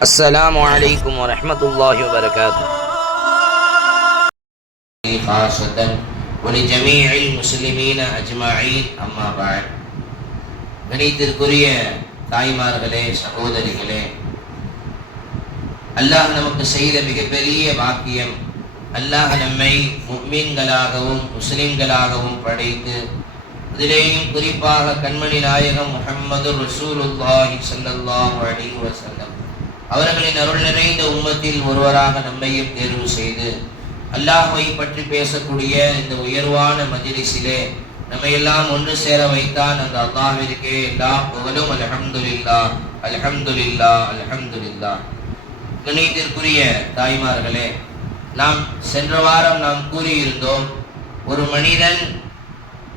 السلام عليكم ورحمة الله وبركاته. خاصة ولجميع المسلمين أجمعين أما بعد. கணித்திற்குரிய தாய்மார்களே, சகோதரிகளே, அல்லாஹ் நமக்கு செய்த மிகப்பெரிய பாக்கியம், அல்லாஹ் நம்மை முஃமின்களாகவும் முஸ்லிம்களாகவும் படைத்து, அதிலேயும் குறிப்பாக கண்மணி நாயகம் முஹம்மது ரசூலுல்லாஹி ஸல்லல்லாஹு அலைஹி வஸல்லம் அவர்களின் அருள் நிறைந்த உம்மத்தில் ஒருவராக நம்மையும் தேர்வு செய்து அல்லாஹ்வை பற்றி பேசக்கூடிய இந்த உயர்வான மஜ்லிஸிலே நம்மை எல்லாம் ஒன்று சேர வைத்தான் அந்த அல்லாஹ்விற்கே எல்லா புகழும். அல்ஹம்துலில்லாஹ், அல்ஹம்துலில்லாஹ், அல்ஹம்துலில்லாஹ். கணித்திற்குரிய தாய்மார்களே, நாம் சென்ற வாரம் நாம் கூறியிருந்தோம், ஒரு மனிதன்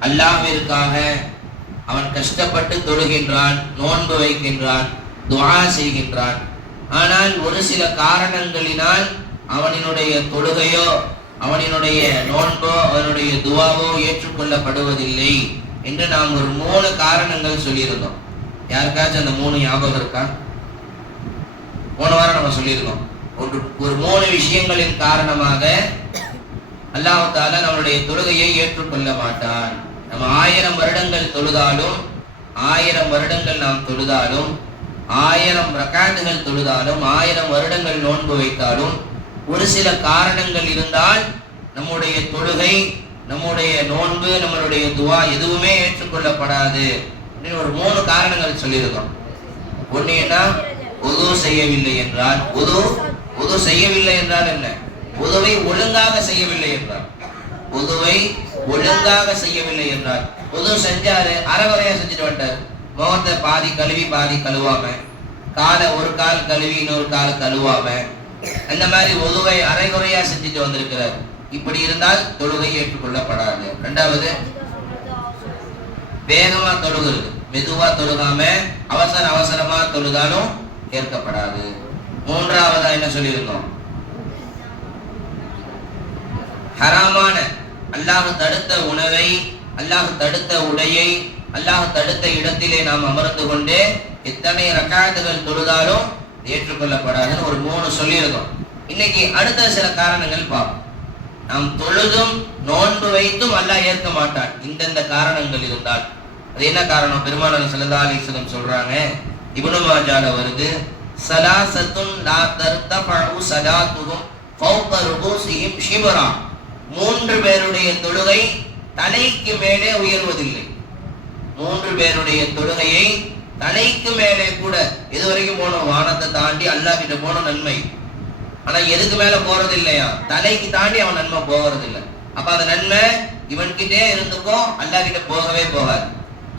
அல்லாஹ்விற்காக அவன் கஷ்டப்பட்டு தொழுகின்றான், நோன்பு வைக்கின்றான், துஆ செய்கின்றான். ஆனால் ஒரு சில காரணங்களினால் அவனினுடைய தொழுகையோ அவனினுடைய நோன்போ அவனுடைய துவாவோ ஏற்றுக்கொள்ளப்படுவதில்லை என்று நாம் ஒரு 3 காரணங்கள் சொல்லியிருந்தோம். யாருக்காச்சும் அந்த 3 ஞாபகம் இருக்கா? போன வாரம் நம்ம சொல்லியிருந்தோம், ஒரு 3 விஷயங்களின் காரணமாக அல்லாஹ் தஆலா நம்மளுடைய தொழுகையை ஏற்றுக்கொள்ள மாட்டான். நம்ம 1000 வருடங்கள் தொழுதாலும், 1000 வருடங்கள் நாம் தொழுதாலும், 1000 ரக்காத்துகள் தொழுதாலும், 1000 வருடங்கள் நோன்பு வைத்தாலும், ஒரு சில காரணங்கள் இருந்தால் நம்முடைய தொழுகை, நம்முடைய நோன்பு, நம்மளுடைய துவா எதுவுமே ஏற்றுக்கொள்ளப்படாது அப்படின்னு ஒரு 3 காரணங்கள் சொல்லியிருக்கோம். ஒண்ணு என்ன? உது செய்யவில்லை என்றால், உது செய்யவில்லை என்றால் என்ன? உதுவை ஒழுங்காக செய்யவில்லை என்றால், உதுவை ஒழுங்காக செய்யவில்லை என்றால், உது செஞ்சாரு, அறகுறையா செஞ்சுட்டு வந்துட்டார். முகத்தை பாதி கழுவி பாதி கழுவாம, காலை ஒரு கால் கழுவி இன்னொரு கால் கழுவாம, அந்த மாதிரி உதுவை அரைகுறையா செஞ்சுட்டு வந்திருக்கிறார். இப்படி இருந்தால் தொழுகை ஏற்றுக்கொள்ளப்படாது. 2வது, வேகமா தொழுகிறது, மெதுவா தொழுகாம அவசரமா தொழுதாலும் ஏற்கப்படாது. 3வதா என்ன சொல்லியிருந்தோம்? ஹராமான, அல்லாஹ் தடுத்த உணவை, அல்லாஹ் தடுத்த உடையை, அல்லாஹ் தடுத்த இடத்திலே நாம் அமர்ந்து கொண்டு எத்தனை ரக்காத்துகள் தொழுதாலும் ஏற்றுக்கொள்ளப்படாதுன்னு ஒரு 3 சொல்லியிருக்கோம். இன்னைக்கு அடுத்த சில காரணங்கள் பார்ப்போம். நாம் தொழுதும் நோன்பு வைத்தும் அல்லாஹ் ஏற்க மாட்டான் இந்தந்த காரணங்கள் இருந்தால். அது என்ன காரணம்? பெருமானார் ஸல்லல்லாஹு அலைஹி வஸல்லம் சொல்றாங்க, இப்னு மாஜால வருது, ஸலாஸத்துன் லா தர்தஃபு ஸலாத்துஹும் ஃபௌக ருபூஸிஹிம் ஷிப்ரா. 3 பேருடைய தொழுகை தலைக்கு மேலே உயர்வதில்லை. 3 பேருடைய தொழுகையை தலைக்கு மேலே கூட, எதுவரைக்கும் போனோம்? வானத்தை தாண்டி அல்லாஹ் கிட்ட போன நன்மை. ஆனா எதுக்கு மேல போறது இல்லையா? தலைக்கு தாண்டி அவன் நன்மை போகிறது இல்லை. அப்ப அந்த நன்மை இவன் கிட்டே இருந்துக்கும், அல்லாஹ் கிட்ட போகவே போகாது.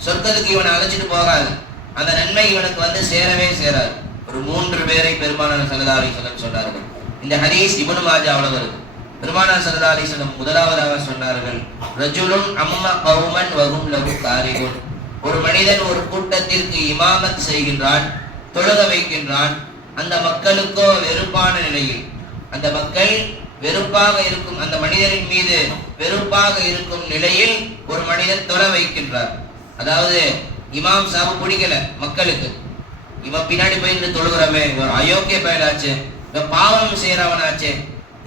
சொர்க்கத்துக்கு இவனை அழைச்சிட்டு போகாது. அந்த நன்மை இவனுக்கு சேரவே சேராது. ஒரு 3 பேரை பெருமானார் ஸல்லல்லாஹு அலைஹி வஸல்லம் சொன்னார்கள். இந்த ஹதீஸ் இப்னு மாஜாவுல வருது. பெருமானார் ஸல்லல்லாஹு அலைஹி வஸல்லம் முதலாவதாக சொன்னார்கள், ரஜுலுன் அம்மா கௌமன் வஹும் லஹு காரிஹுன். ஒரு மனிதன் ஒரு கூட்டத்திற்கு இமாமத் செய்கின்றான், தொழுக வைக்கின்றான். அந்த மக்களுக்கோ வெறுப்பான நிலையில், அந்த மக்கள் வெறுப்பாக இருக்கும், அந்த மனிதரின் மீது வெறுப்பாக இருக்கும் நிலையில் ஒரு மனிதன் தொழ வைக்கின்றார். அதாவது இமாம் சாஹிப் பிடிக்கல மக்களுக்கு, இவன் பின்னாடி போய் தொழுகிறமே, இவன் அயோக்கிய பயலாச்சு, இவன் பாவம் செய்யறவனாச்சு,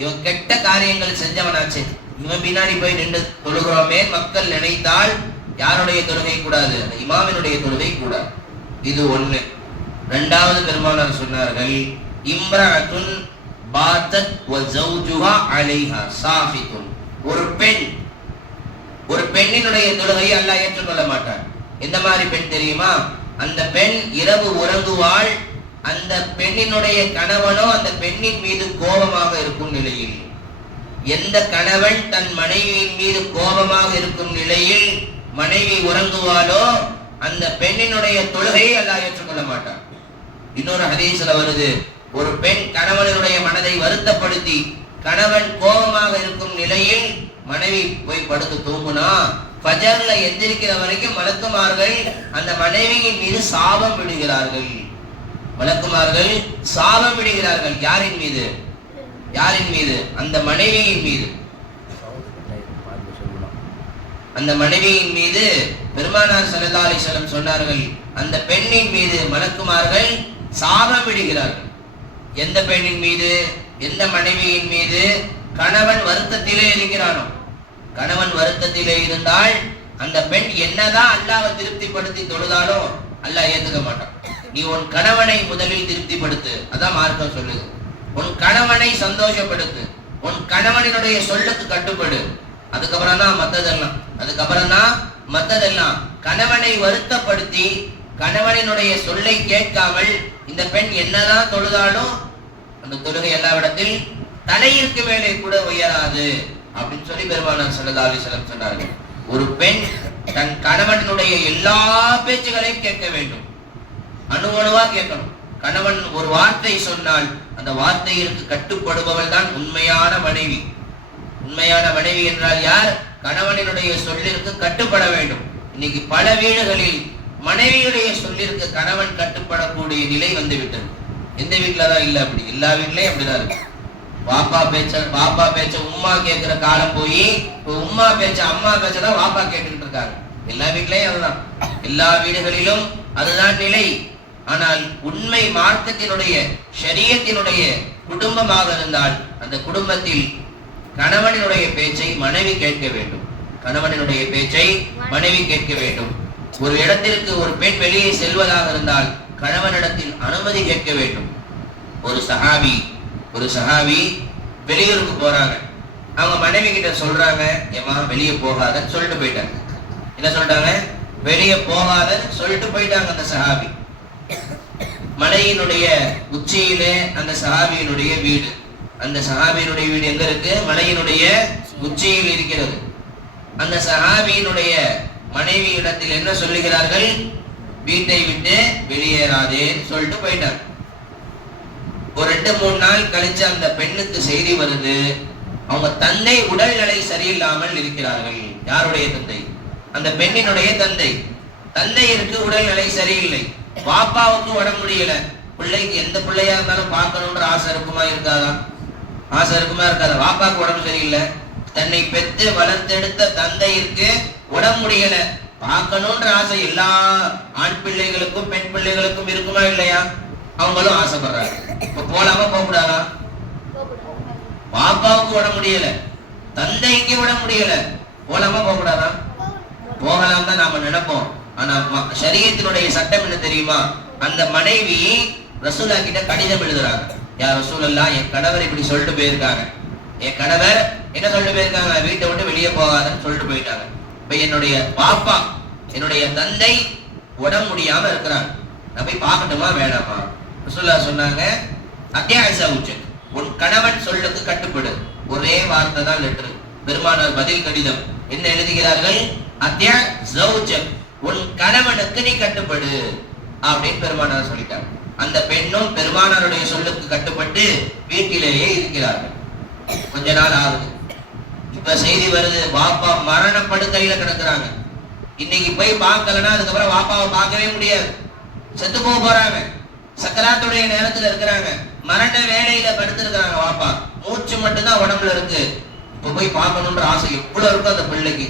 இவன் கெட்ட காரியங்கள் செஞ்சவனாச்சு, இவன் பின்னாடி போய் நின்று தொழுகிறோமே மக்கள் நினைத்தால் யாருடைய தொழுகை கூடாது? அந்த இமாமினுடைய தொழுகை கூடாது. இது 1. 2வது பெருமானார் சொன்னார்கள், இம்ரஅத்துன் பாத்தத் வ ஜௌஜுஹா அலைஹா சாஃபிதுன். ஒரு பெண்ணினுடைய தொழுகையை அல்லாஹ் ஏற்றுக்கொள்ள மாட்டான். எந்த மாதிரி பெண் தெரியுமா? அந்த பெண் இரவு உறங்குவாள், அந்த பெண்ணினுடைய கணவனோ அந்த பெண்ணின் மீது கோபமாக இருக்கும் நிலையில். எந்த கணவன் தன் மனைவியின் மீது கோபமாக இருக்கும் நிலையில் மனைவி உறங்குவாளோ அந்த பெண்ணினுடைய தொழுகையை அல்லாஹ் ஏற்றுக்கொள்ள மாட்டான். இன்னொரு ஹதீஸ்ல வருது, ஒரு பெண் கணவனுடைய மனதை வருத்தப்படுத்தி கணவன் கோபமாக இருக்கும் நிலையில் மனைவி போய் படுத்து தூங்குனா, ஃபஜர்ல எந்திரிக்கிற வரைக்கும் மலக்குமார்கள் அந்த மனைவியின் மீது சாபம் விடுகிறார்கள். மலக்குமார்கள் சாபம் விடுகிறார்கள். யாரின் மீது? யாரின் மீது? அந்த மனைவியின் மீது. அந்த மனைவியின் மீது பெருமானார் ஸல்லல்லாஹு அலைஹி வஸல்லம் சொன்னார்கள், அந்த பெண்ணின் மீது மலக்குமார்கள் சாபம் விடுகிறார்கள். எந்த பெண்ணின் மீது, எந்த மனைவியின் மீது கணவன் வருத்தத்திலே இருக்கிறானோ, கணவன் வருத்தத்திலே இருந்தால் அந்த பெண் என்னதான் அல்லாஹ்வை திருப்திப்படுத்தி தொழுதாலும் அல்லாஹ் ஏத்துக்க மாட்டான். நீ உன் கணவனை முதலில் திருப்திப்படுத்து, அதான் மார்க்கம் சொல்லுது. உன் கணவனை சந்தோஷப்படுத்து, உன் கணவனினுடைய சொல்லுக்கு கட்டுப்படு, அதுக்கப்புறம் தான் மத்ததெல்லாம். கணவனை வருத்தப்படுத்தி கணவனினுடைய சொல்லை கேட்காமல் இந்த பெண் என்னதான் தொழுதாலும் அந்த தொழுகை எல்லாவிடத்தில் தலையிற்கு மேலே கூட உயராது அப்படின்னு சொல்லி பெருமானார் ஸல்லல்லாஹு அலைஹி வஸல்லம் சொன்னார்கள். ஒரு பெண் தன் கணவனுடைய எல்லா பேச்சுகளையும் கேட்க வேண்டும், அணுவணுவா கேட்கணும். கணவன் ஒரு வார்த்தை சொன்னால் அந்த வார்த்தையிற்கு கட்டுப்படுபவள் தான் உண்மையான மனைவி. உண்மையான மனைவி என்றால் யார்? கணவனினுடைய சொல்லிற்கு கட்டுப்பட வேண்டும். இன்னைக்கு பல வீடுகளில் மனைவியுடைய சொல்லிற்கு கணவன் கட்டுப்படக்கூடிய நிலை வந்துவிட்டது. எந்த வீட்டுலதான் இல்ல அப்படி? எல்லா வீட்லயும் அப்படிதான் இருக்கு. பாப்பா பேச்ச உம்மா கேட்கிற காலம் போய் உம்மா பேச்ச அம்மா பேச்சதான் பாப்பா கேட்டுக்கிட்டு இருக்காங்க. எல்லா வீட்லயும் அதுதான், எல்லா வீடுகளிலும் அதுதான் நிலை. ஆனால் உண்மை மார்க்கத்தினுடைய ஷரியத்தினுடைய குடும்பமாக இருந்தால் அந்த குடும்பத்தில் கணவனினுடைய பேச்சை மனைவி கேட்க வேண்டும். கணவனினுடைய பேச்சை மனைவி கேட்க வேண்டும். ஒரு இடத்திற்கு ஒரு பெண் வெளியே செல்வதாக இருந்தால் கணவனிடத்தில் அனுமதி கேட்க வேண்டும். ஒரு சஹாபி வெளியூருக்கு போறாங்க. அவங்க மனைவி கிட்ட சொல்றாங்க, ஏமா வெளியே போகாதன்னு சொல்லிட்டு போயிட்டாங்க. என்ன சொல்லிட்டாங்க? வெளியே போகாதன்னு சொல்லிட்டு போயிட்டாங்க. அந்த சஹாபி மலையினுடைய உச்சியிலே அந்த சஹாபியினுடைய வீடு. அந்த சஹாபியினுடைய வீடு எங்க இருக்கு? மலையினுடைய உச்சியில் இருக்கிறது. அந்த சஹாபியினுடைய மனைவி இடத்தில் என்ன சொல்லுகிறார்கள்? வீட்டை விட்டு வெளியேறாதேன்னு சொல்லிட்டு போயிட்டாங்க. ஒரு 2-3 நாள் கழிச்சு அந்த பெண்ணுக்கு செய்தி வருது, அவங்க தந்தை உடல்நிலை சரியில்லாமல் இருக்கிறார்கள். யாருடைய தந்தை? அந்த பெண்ணினுடைய தந்தை. தந்தையிற்கு உடல்நிலை சரியில்லை, பாப்பாவுக்கு உடம்பு முடியல. பிள்ளைக்கு எந்த பிள்ளையா இருந்தாலும் பார்க்கணுன்ற ஆசை இருக்குமா இருக்காதா? ஆசை இருக்குமா இருக்காதா? பாப்பாவுக்கு உடம்பு சரியில்லை, தன்னை பெற்று வளர்த்தெடுத்த தந்தையிற்கு உடம்பு முடியல, பார்க்கணுன்ற ஆசை எல்லா ஆண் பிள்ளைகளுக்கும் பெண் பிள்ளைகளுக்கும் இருக்குமா இல்லையா? அவங்களும் ஆசைப்படுறாங்க. இப்ப போலாமா போகக்கூடாதா? பாப்பாவுக்கு உடம்பு முடியல, தந்தைக்கு உடம்பு முடியல, போலாமா போகக்கூடாதா? போகலாம் தான் நாம நினைப்போம். ஆனா ஷரியத்தினுடைய சட்டம் என்ன தெரியுமா? அந்த மனைவி ரசூலா கிட்ட கடிதம் எழுதுறாங்க. யா ரசூலல்லாஹ், என் கணவர் இப்படி சொல்லிட்டு போயிருக்காங்க. என் கணவர் என்ன சொல்லிட்டு போயிருக்காங்க? வீட்டை விட்டு வெளியே போகாதன்னு சொல்லிட்டு போயிட்டாங்க. இப்ப என்னுடைய பாப்பா, என்னுடைய தந்தை உடம்பு முடியாம இருக்கிறாங்க, நான் போய் பார்க்கட்டுமா வேணாமா? ரசூலா சொன்னாங்க, உன் கணவன் சொல்லுக்கு கட்டுப்படு. ஒரே வார்த்தை தான் லெட்டர். பெருமானார் பதில் கடிதம் என்ன எழுதுகிறார்கள்? உன் கணவனுக்கு நீ கட்டுப்படு அப்படின்னு பெருமானார் சொல்லிட்டாங்க. அந்த பெண்ணும் பெருமானாருடைய சொல்லுக்கு கட்டுப்பட்டு வீட்டிலேயே இருக்கிறார்கள். கொஞ்ச நாள் ஆகுது. இப்ப செய்தி வருது, பாப்பா மரணப்படுக்கையில கிடக்குறாங்க. இன்னைக்கு போய் பார்க்கலன்னா அதுக்கப்புறம் பாப்பாவை பார்க்கவே முடியாது, செத்து போக போறாங்க. சக்கராத்துடைய நேரத்துல இருக்கிறாங்க, மரண வேலையில படுத்திருக்கிறாங்க. பாப்பா மூச்சு மட்டும்தான் உடம்புல இருக்கு. இப்ப போய் பார்க்கணுன்ற ஆசை எவ்வளவு இருக்கும் அந்த பிள்ளைக்கு.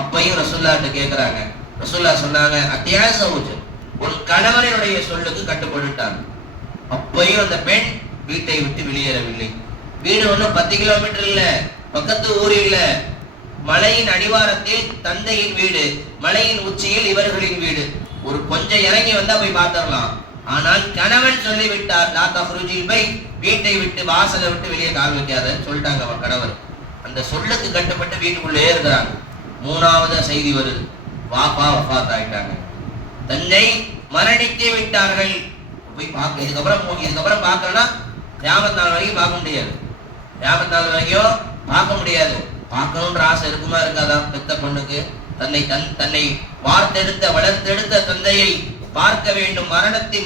அப்பையும் ரசூல்லாட்ட கேட்கிறாங்க. ரசூல்லா சொன்னாங்க, உன் கணவனுடைய சொல்லுக்கு கட்டுப்பட்டுட்டாங்க. அப்பையும் அந்த பெண் வீட்டை விட்டு வெளியேறவில்லை. வீடு ஒன்றும் 10 கிலோமீட்டர் இல்ல, பக்கத்து ஊர் இல்ல, மலையின் அடிவாரத்தில் தந்தையின் வீடு, மலையின் உச்சியில் இவர்களின் வீடு. ஒரு கொஞ்சம் இறங்கி வந்தா போய் பார்த்தரலாம். ஆனால் கணவன் சொல்லிவிட்டார், வீட்டை விட்டு வாசலை விட்டு வெளியே கால் வைக்காதன்னு சொல்லிட்டாங்க அவன் கணவர். அந்த சொல்லுக்கு கட்டுப்பட்டு வீட்டுக்குள்ளே இருக்கிறாங்க. 3வது செய்தி வருது, பாப்பா வஃபாத் ஆயிட்டாங்க, தன்னை மரணித்து விட்டார்கள். போய் பார்க்க இதுக்கப்புறம் பார்க்கலன்னா கியாமத் நாள் வரைக்கும் பார்க்க முடியாது. கியாமத் நாள் வரைக்கும் பார்க்க முடியாது. பார்க்கணுன்ற ஆசை இருக்குமா இருக்காதா? பெத்த பொண்ணுக்கு தன்னை வார்த்தெடுத்த வளர்த்தெடுத்த தந்தையை பார்க்க வேண்டும்.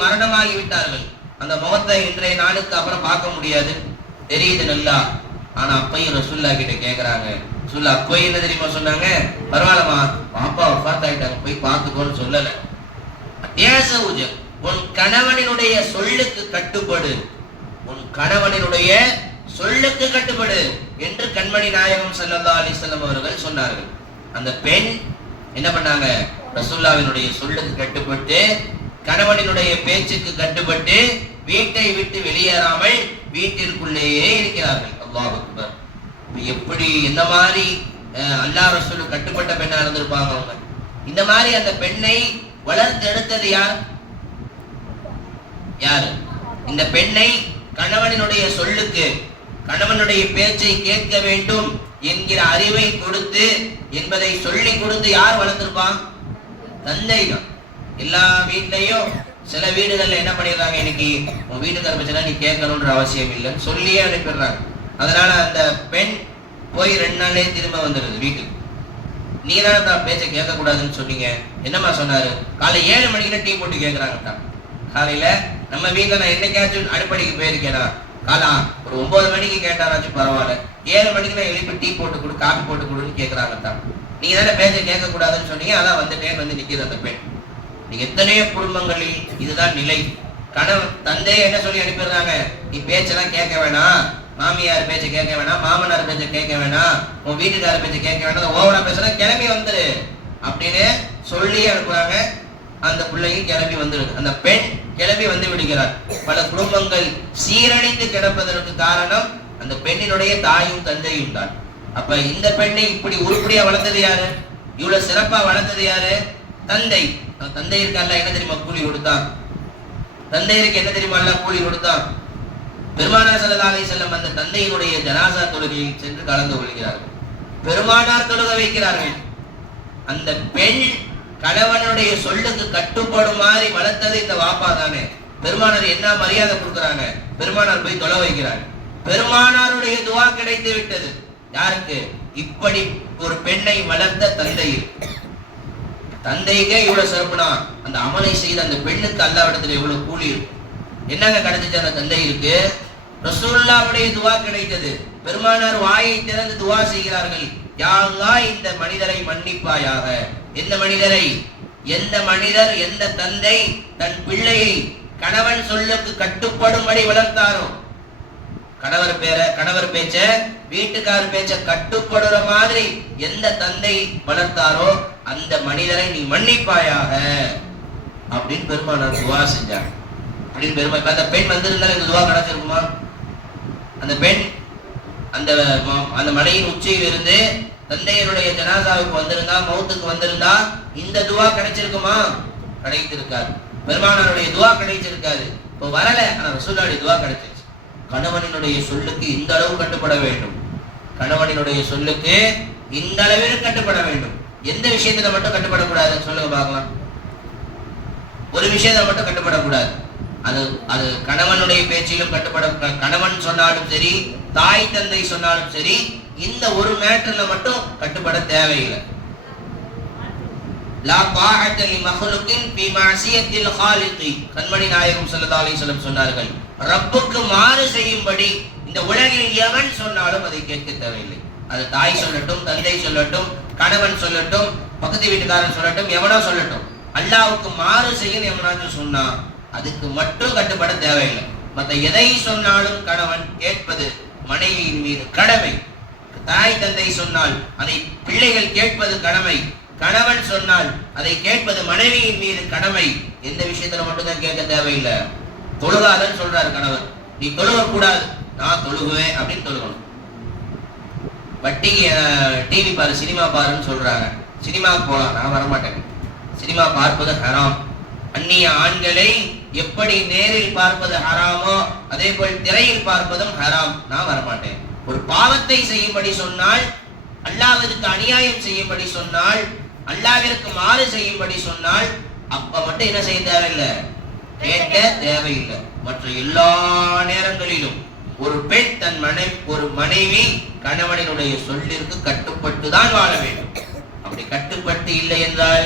மரணமாகி விட்டார்கள். அந்த முகத்தை இன்றைய நாளுக்கு அப்புறம் பார்க்க முடியாது, தெரியுது நல்லா. ஆனா அப்பையும் ரசூல்லா கிட்ட கேக்குறாங்க. ரசூல்லா அப்பையும் என்ன தெரியுமா சொன்னாங்க? பரவாயில்லமா, பாப்பா வஃபாத் ஆயிட்டாங்க, போய் பார்த்துக்கோன்னு சொல்லல. உன் கணவனினுடைய சொல்லுக்கு கட்டுப்படு, உன் கணவனினுடைய சொல்லுக்கு கட்டுப்படு என்று கண்மணி நாயகம் ஸல்லல்லாஹு அலைஹி வஸல்லம் அவர்கள் சொன்னார்கள். அந்த பெண் என்ன பண்ணாங்க? ரசூலுல்லாஹ்வினுடைய சொல்லுக்கு கட்டுப்பட்டு, கணவனினுடைய பேச்சுக்கு கட்டுப்பட்டு வீட்டை விட்டு வெளியேறாமல் வீட்டிற்குள்ளேயே இருக்கிறார்கள். அல்லாஹ் அக்பர். எப்படி எந்த மாதிரி அல்லாஹ் ரசூல் கட்டுப்பட்ட பெண்ணா இருந்திருப்பாங்க அவங்க. இந்த மாதிரி அந்த பெண்ணை வளர்த்து எடுத்தது யார்? யாரு? இந்த பெண்ணை கணவனுடைய சொல்லுக்கு, கணவனுடைய பேச்சை கேட்க வேண்டும் என்கிற அறிவை கொடுத்து, என்பதை சொல்லி கொடுத்து யார் வளர்த்திருப்பான்? தந்தை தான். எல்லா வீட்லயும் சில வீடுகள்ல என்ன பண்ணிடுறாங்க, இன்னைக்கு உன் வீட்டுக்கார பிரச்சனை நீ கேட்கணும்ன்ற அவசியம் இல்லைன்னு சொல்லியே அனுப்பிடுறாங்க. அதனால அந்த பெண் போய் 2 நாள்லயே திரும்ப வந்துடுது வீட்டுக்கு. நீ தான் தான் பேச்சை கேட்கக்கூடாதுன்னு சொன்னீங்க, என்னம்மா சொன்னாரு? காலை 7 மணிக்கு டீ போட்டு கேட்கறாங்கட்டா. காலையில நம்ம வீட்டுல நான் என்னைக்காச்சும் அடிப்படைக்கு போயிருக்கேனா, காலா ஒரு 9 மணிக்கு கேட்டாராச்சும் பரவாயில்ல, 7 மணிக்கு நான் எழுப்பி டீ போட்டு கொடு, காபி போட்டு கொடுன்னு கேட்கறாங்கட்டா. நீங்க தானே பேச்சை கேட்கக்கூடாதுன்னு சொன்னீங்க, அதான் வந்துட்டேன்னு வந்து நிக்குது அந்த பெண். நீங்க எத்தனையோ குடும்பங்களில் இதுதான் நிலை. கணவன் தந்தையை என்ன சொல்லி அனுப்பிடுறாங்க, நீ பேச்செல்லாம் கேட்க வேணாம், மாமியார் பேச்சை கேட்க வேணாம், மாமனார் பேச்சை கேட்க வேணாம், உன் வீட்டுக்கார பேச்சை கேட்க வேணாம், ஓவரா பேசுற கிளம்பி வந்துரு அப்படின்னு சொல்லி அனுப்புறாங்க. அந்த பிள்ளையும் கிளம்பி வந்துடுது. அந்த பெண் கிளம்பி வந்து விடுகிறார். பல குடும்பங்கள் சீரழிந்து கிடப்பதற்கு காரணம் அந்த பெண்ணினுடைய தாயும் தந்தையும் தான். அப்ப இந்த பெண்ணை இப்படி உருப்படியா வளர்த்தது யாரு? இவ்வளவு சிறப்பா வளர்த்தது யாரு? தந்தை. தந்தையருக்கு அல்ல என்ன தெரியுமா கூலி கொடுத்தான்? தந்தையருக்கு என்ன தெரியுமா அல்ல கூலி கொடுத்தான்? பெருமானார் ஸல்லல்லாஹு அலைஹி வஸல்லம் அந்த தந்தையினுடைய ஜனாசா தொழுகையில் சென்று கலந்து கொள்கிறார்கள். பெருமானார் தொழுக வைக்கிறார்கள். அந்த பெண் கணவனுடைய சொல்லுக்கு கட்டுப்படுமாறு வளர்த்தது இந்த வாப்பா தானே. பெருமானார் என்ன மரியாதை கொடுக்குறாங்க, பெருமானார் போய் தொலை வைக்கிறாங்க. பெருமானாருடைய துவா கிடைத்து விட்டது. யாருக்கு? இப்படி ஒரு பெண்ணை வளர்த்த தந்தையில். தந்தைக்கே இவ்வளவு சிறப்புனா அந்த அமலை செய்த அந்த பெண்ணுக்கு அல்லாஹ்விடத்தில் எவ்வளவு கூலி இருக்கும். என்னங்க கிடைச்சிச்சு அந்த தந்தையிற்கு? ரசூலுல்லாஹ்வுடைய துவா கிடைத்தது. பெருமானார் வாயை திறந்து துவா செய்கிறார்கள், யா அல்லாஹ் இந்த மனிதரை மன்னிப்பாயாக. எந்த மனிதரை? எந்த மனிதர், எந்த தந்தை தன் பிள்ளையை கணவன் சொல்லுக்கு கட்டுப்படும்படி வளர்த்தாரோ, கணவர் பேச்ச, வீட்டுக்காரர் பேச்ச கட்டுப்படுற மாதிரி எந்த தந்தை வளர்த்தாரோ அந்த மனிதரை நீ மன்னிப்பாயாக அப்படின்னு பெருமானார் துவா செஞ்சாங்க. அப்படின்னு பெருமாள் அந்த பெண் வந்திருந்தாலும் இந்த துவா கிடைச்சிருக்குமா? அந்த பெண் அந்த மலையின் உச்சியில் இருந்து தந்தையருடைய ஜனாசாவுக்கு வந்திருந்தா, மௌத்துக்கு வந்திருந்தா இந்த துவா கிடைச்சிருக்குமா? கிடைத்திருக்காது. பெருமானாருடைய துவா கிடைச்சிருக்காது. இப்போ வரல, ஆனா ரசூலுல்லாஹ்வுடைய துவா கிடைச்சிருச்சு. கணவனினுடைய சொல்லுக்கு இந்த அளவு கட்டுப்பட வேண்டும். கணவனினுடைய சொல்லுக்கு இந்த அளவில் கட்டுப்பட வேண்டும். எந்த விஷயத்துல மட்டும் கட்டுப்படக்கூடாதுன்னு சொல்லுங்க பார்க்கலாம். ஒரு விஷயத்துல மட்டும் கட்டுப்படக்கூடாது. அது கணவனுடைய பேச்சிலும் கட்டுப்பட, கணவன் சொன்னாலும் சரி, தாய் தந்தை சொன்னாலும் சரி, இந்த ஒரு மேட்டர்ல மட்டும் கட்டுப்பட தேவையில்லை. லா தாஅத லி மக்லுகின் ஃபீ மஅசியத்தில் காலிகி. கண்மணி நாயகம் ஸல்லல்லாஹு அலைஹி வஸல்லம் சொன்னார்கள், ரப்புக்கு மாறு செய்யும்படி இந்த உலகில் எவன் சொன்னாலும் அதை கேட்க தேவையில்லை. அது தாய் சொல்லட்டும், தந்தை சொல்லட்டும், கணவன் சொல்லட்டும், பக்கத்து வீட்டுக்காரன் சொல்லட்டும், எவனோ சொல்லட்டும், அல்லாஹ்வுக்கு மாறு செய்யணும் எவனாச்சும் சொன்னா அதுக்கு மட்டும் கட்டுப்பட தேவையில்லை. மற்ற எதை சொன்னாலும் கணவன் கேட்பது மனைவியின் மீது கடமை. தாய் தந்தை சொன்னால் அதை பிள்ளைகள் கேட்பது கடமை. கணவன் சொன்னால் அதை கேட்பது மனைவியின் மீது கடமை. எந்த விஷயத்துல மட்டும்தான் கேட்க தேவையில்லை. தொழுகாதன்னு சொல்றாரு கணவர், நீ தொழுக கூடாது, நான் தொழுகுவேன் அப்படின்னு தொழுகணும். வட்டி டிவி பாரு, சினிமா பாருன்னு சொல்றாங்க, சினிமாவுக்கு போலாம், நான் வரமாட்டேன். சினிமா பார்ப்பது ஹராம். அந்நிய ஆண்களை எப்படி நேரில் பார்ப்பது ஹராமோ அதே போல் திரையில் பார்ப்பதும் ஹராம், நான் வரமாட்டேன். ஒரு பாவத்தை செய்யும்படி சொன்னால், அல்லாஹ்விற்கு அநியாயம் செய்யும்படி சொன்னால், அல்லாஹ்விற்கு மாறு செய்யும்படி சொன்னால் அப்ப மட்டும் என்ன செய்ய தேவையில்லை, கேட்க தேவையில்லை. மற்ற எல்லா நேரங்களிலும் ஒரு பெண் ஒரு மனைவி கணவனினுடைய சொல்லிற்கு கட்டுப்பட்டு தான் வாழ வேண்டும். அப்படி கட்டுப்பட்டு இல்லை என்றால்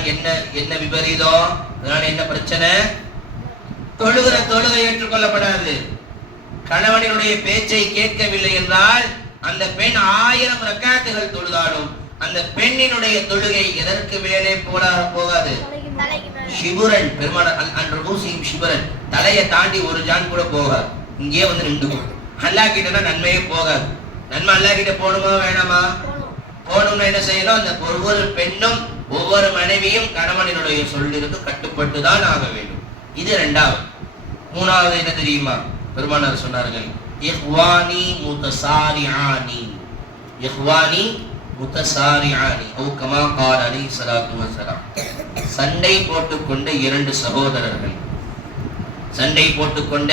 என்ன விபரீதம்? அதனால என்ன பிரச்சனை? தொழுகை ஏற்றுக்கொள்ளப்படாது. கணவனினுடைய பேச்சை கேட்கவில்லை என்றால் அந்த பெண் 1000 ரக்காத்துகள் தொழுதாலும் அந்த பெண்ணினுடைய தொழுகை எதற்கு மேலே போகாது. ஷிபுரன், பெருமானார் ஷிபுரன், தலையை தாண்டி ஒரு ஜான் கூட போகாது. இங்கே வந்து நின்று அல்லாஹ் கிட்டனா நன்மையே போகாது. நன்மை அல்லாஹ் கிட்ட போகணுமா வேணாமா? போகணும்னா என்ன செய்யணும்? அந்த ஒவ்வொரு பெண்ணும் ஒவ்வொரு மனைவியும் கணவனினுடைய சொல்லிற்கு கட்டுப்பட்டு தான் ஆக வேண்டும். இது 2வது. மூணாவது என்ன தெரியுமா? பெருமானார் சொன்னார்கள், இஹ்வானி முத்தசாரிஆனி, இஹ்வானி முத்தசாரிஆனி அவ் கமா கால அலைஹி ஸலாத்து வஸலாம். சண்டை போட்டுக்கொண்ட இரண்டு சகோதரர்கள், சண்டை போட்டுக்கொண்ட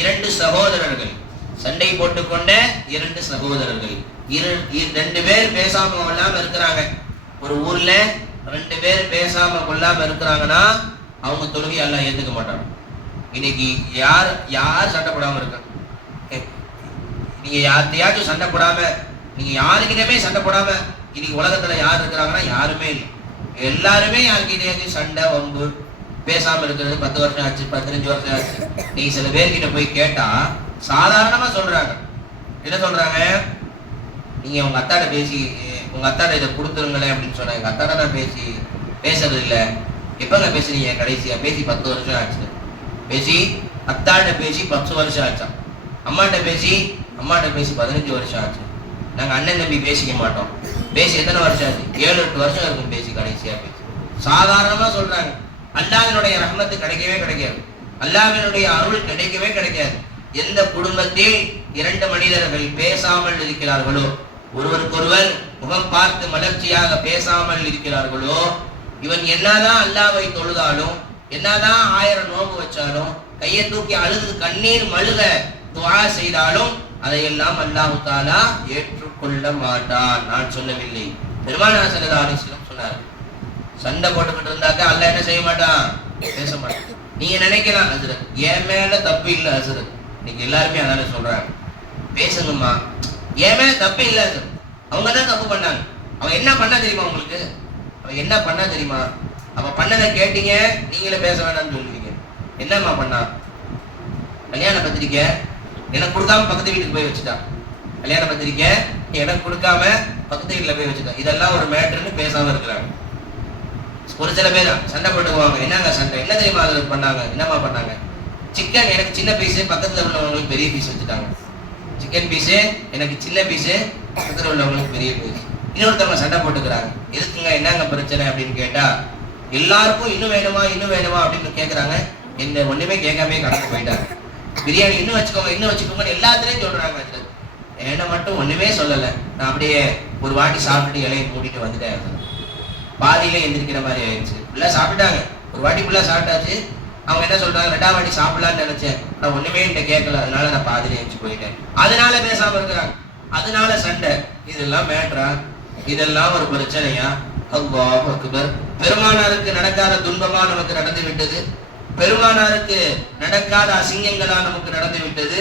இரண்டு சகோதரர்கள், சண்டை போட்டுக்கொண்ட இரண்டு சகோதரர்கள், ரெண்டு பேர் பேசாம கொள்ளாம இருக்கிறாங்க. ஒரு ஊர்ல ரெண்டு பேர் பேசாம கொள்ளாம இருக்கிறாங்கன்னா அவங்க தொழுகை அல்லாஹ் ஏத்துக்க மாட்டாங்க. இன்னைக்கு யார் யார் சண்டை போடாம இருக்க? நீங்க யார்த்தையாச்சும் சண்டை போடாம, நீங்க யாருக்கிட்டமே சண்டை போடாம இன்னைக்கு உலகத்துல யார் இருக்கிறாங்கன்னா யாருமே இல்லை. எல்லாருமே யாருக்கிட்டையாச்சும் சண்டை வம்பு பேசாம இருக்கிறது 10 வருஷம் ஆச்சு, 15 வருஷம் ஆச்சு. நீங்க சில பேர்கிட்ட போய் கேட்டா சாதாரணமா சொல்றாங்க. என்ன சொல்றாங்க? நீங்க உங்க அத்தாட பேசி, உங்க அத்தாட இதை கொடுத்துருங்களேன் அப்படின்னு சொன்னாங்க. எங்க அத்தாட நான் பேசுறது இல்லை. எப்பங்க பேசுறீங்க? கடைசியா பேசி 10 வருஷம் ஆச்சு. பேசி அத்தாட்ட பேசி 10 வருஷம் ஆச்சா. அம்மாட்ட பேசி 15 வருஷம் ஆச்சு. நாங்க அண்ணன் தம்பி பேசிக்க மாட்டோம். பேசி எத்தனை வருஷம் ஆச்சு? 7-8 வருஷம் இருக்கும் பேசி. கடைசியா பேசி சாதாரணமா சொல்றாங்க. அல்லாஹ்வினுடைய ரஹ்மத்து கிடைக்கவே கிடைக்காது, அல்லாஹ்வினுடைய அருள் கிடைக்கவே கிடைக்காது. எந்த குடும்பத்தில் இரண்டு மனிதர்கள் பேசாமல் இருக்கிறார்களோ, ஒருவருக்கொருவர் முகம் பார்த்து மலர்ச்சியாக பேசாமல் இருக்கிறார்களோ, இவன் என்னதான் அல்லாஹ்வை தொழுதாலும், என்னதான் 1000 நோன்பு வச்சாலும், கையை தூக்கி அழுது கண்ணீர் மழுக துஆ செய்தாலும் அதையெல்லாம் அல்லாஹ் தஆலா ஏற்றுக்கொள்ள மாட்டான். நான் சொல்லவில்லை, பெருமானார் ஸல்லல்லாஹு அலைஹி வஸல்லம் சொன்னார். சண்டை போட்டுக்கிட்டு இருந்தாக்க அல்லாஹ் என்ன செய்ய மாட்டான்? பேச மாட்டான். நீங்க நினைக்கலாம் ஹஸ்ரத் என் மேல தப்பு இல்லை ஹஸ்ரத், நீங்க எல்லாருமே அதான சொல்றாங்க, பேசுங்கம்மா, என் மேல தப்பு இல்லை ஹஸ்ரத், அவங்க தான் தப்பு பண்ணாங்க. அவன் என்ன பண்ணா தெரியுமா உங்களுக்கு? அவன் என்ன பண்ணா தெரியுமா? அவ பண்ணதை கேட்டீங்க, நீங்களே பேச வேண்டாம்னு சொல்லுவீங்க. என்னம்மா பண்ணா? கல்யாண பத்திரிக்கை எனக்கு கொடுக்காம பக்கத்து வீட்டுக்கு போய் வச்சுட்டான். கல்யாண பத்திரிக்கை எனக்கு கொடுக்காம பக்கத்து வீட்டுல போய் வச்சுட்டான். இதெல்லாம் ஒரு மேட்டர்னு பேசாம இருக்கிறாங்க. ஒரு சில பேர் சண்டை போட்டுக்குவாங்க. என்னங்க சண்டை? என்ன தெரியுமா அது பண்ணாங்க? என்னம்மா பண்ணாங்க? சிக்கன் எனக்கு சின்ன பீஸு, பக்கத்துல உள்ளவங்களுக்கு பெரிய பீஸ் வச்சுட்டாங்க. சிக்கன் பீஸு எனக்கு சின்ன பீஸு, பக்கத்துல உள்ளவங்களுக்கு பெரிய பீஸ். இன்னொருத்தவங்க சண்டை போட்டுக்கிறாங்க. எதுக்குங்க, என்னங்க பிரச்சனை அப்படின்னு கேட்டா, எல்லாருக்கும் இன்னும் வேணுமா இன்னும் வேணுமா அப்படின்னு கேட்கறாங்க. என்ன ஒண்ணுமே கேட்காமே கடந்து போயிட்டாங்க. பிரியாணி இன்னும் வச்சுக்கோங்க இன்னும் வச்சுக்கோங்கன்னு எல்லாத்துலயும் சொல்றாங்க. என்ன மட்டும் ஒண்ணுமே சொல்லலை. நான் அப்படியே ஒரு வாட்டி சாப்பிட்டு இலையை மூடிட்டு வந்துட்டேன். பாதியிலே எந்திரிக்கிற மாதிரி ஆயிடுச்சு. ஃபுல்லா சாப்பிட்டாங்க, ஒரு வாட்டி ஃபுல்லா சாப்பிட்டாச்சு. அவங்க என்ன சொல்றாங்க, 2ஆவது வாட்டி சாப்பிடலான்னு நினைச்சேன், நான் ஒண்ணுமே என்கிட்ட கேட்கல, அதனால நான் பாதியிலே எழுந்து போயிட்டேன். அதனால பேசாம இருக்கிறாங்க, அதனால சண்டை. இதெல்லாம் மேட்ரா? இதெல்லாம் ஒரு பிரச்சனையா? அல்லாஹ் அக்பர். பெருமானாருக்கு நடக்காத துன்பமா நமக்கு நடந்து விட்டது, பெருமானாருக்கு நடக்காத அசிங்கங்களா நமக்கு நடந்து விட்டது.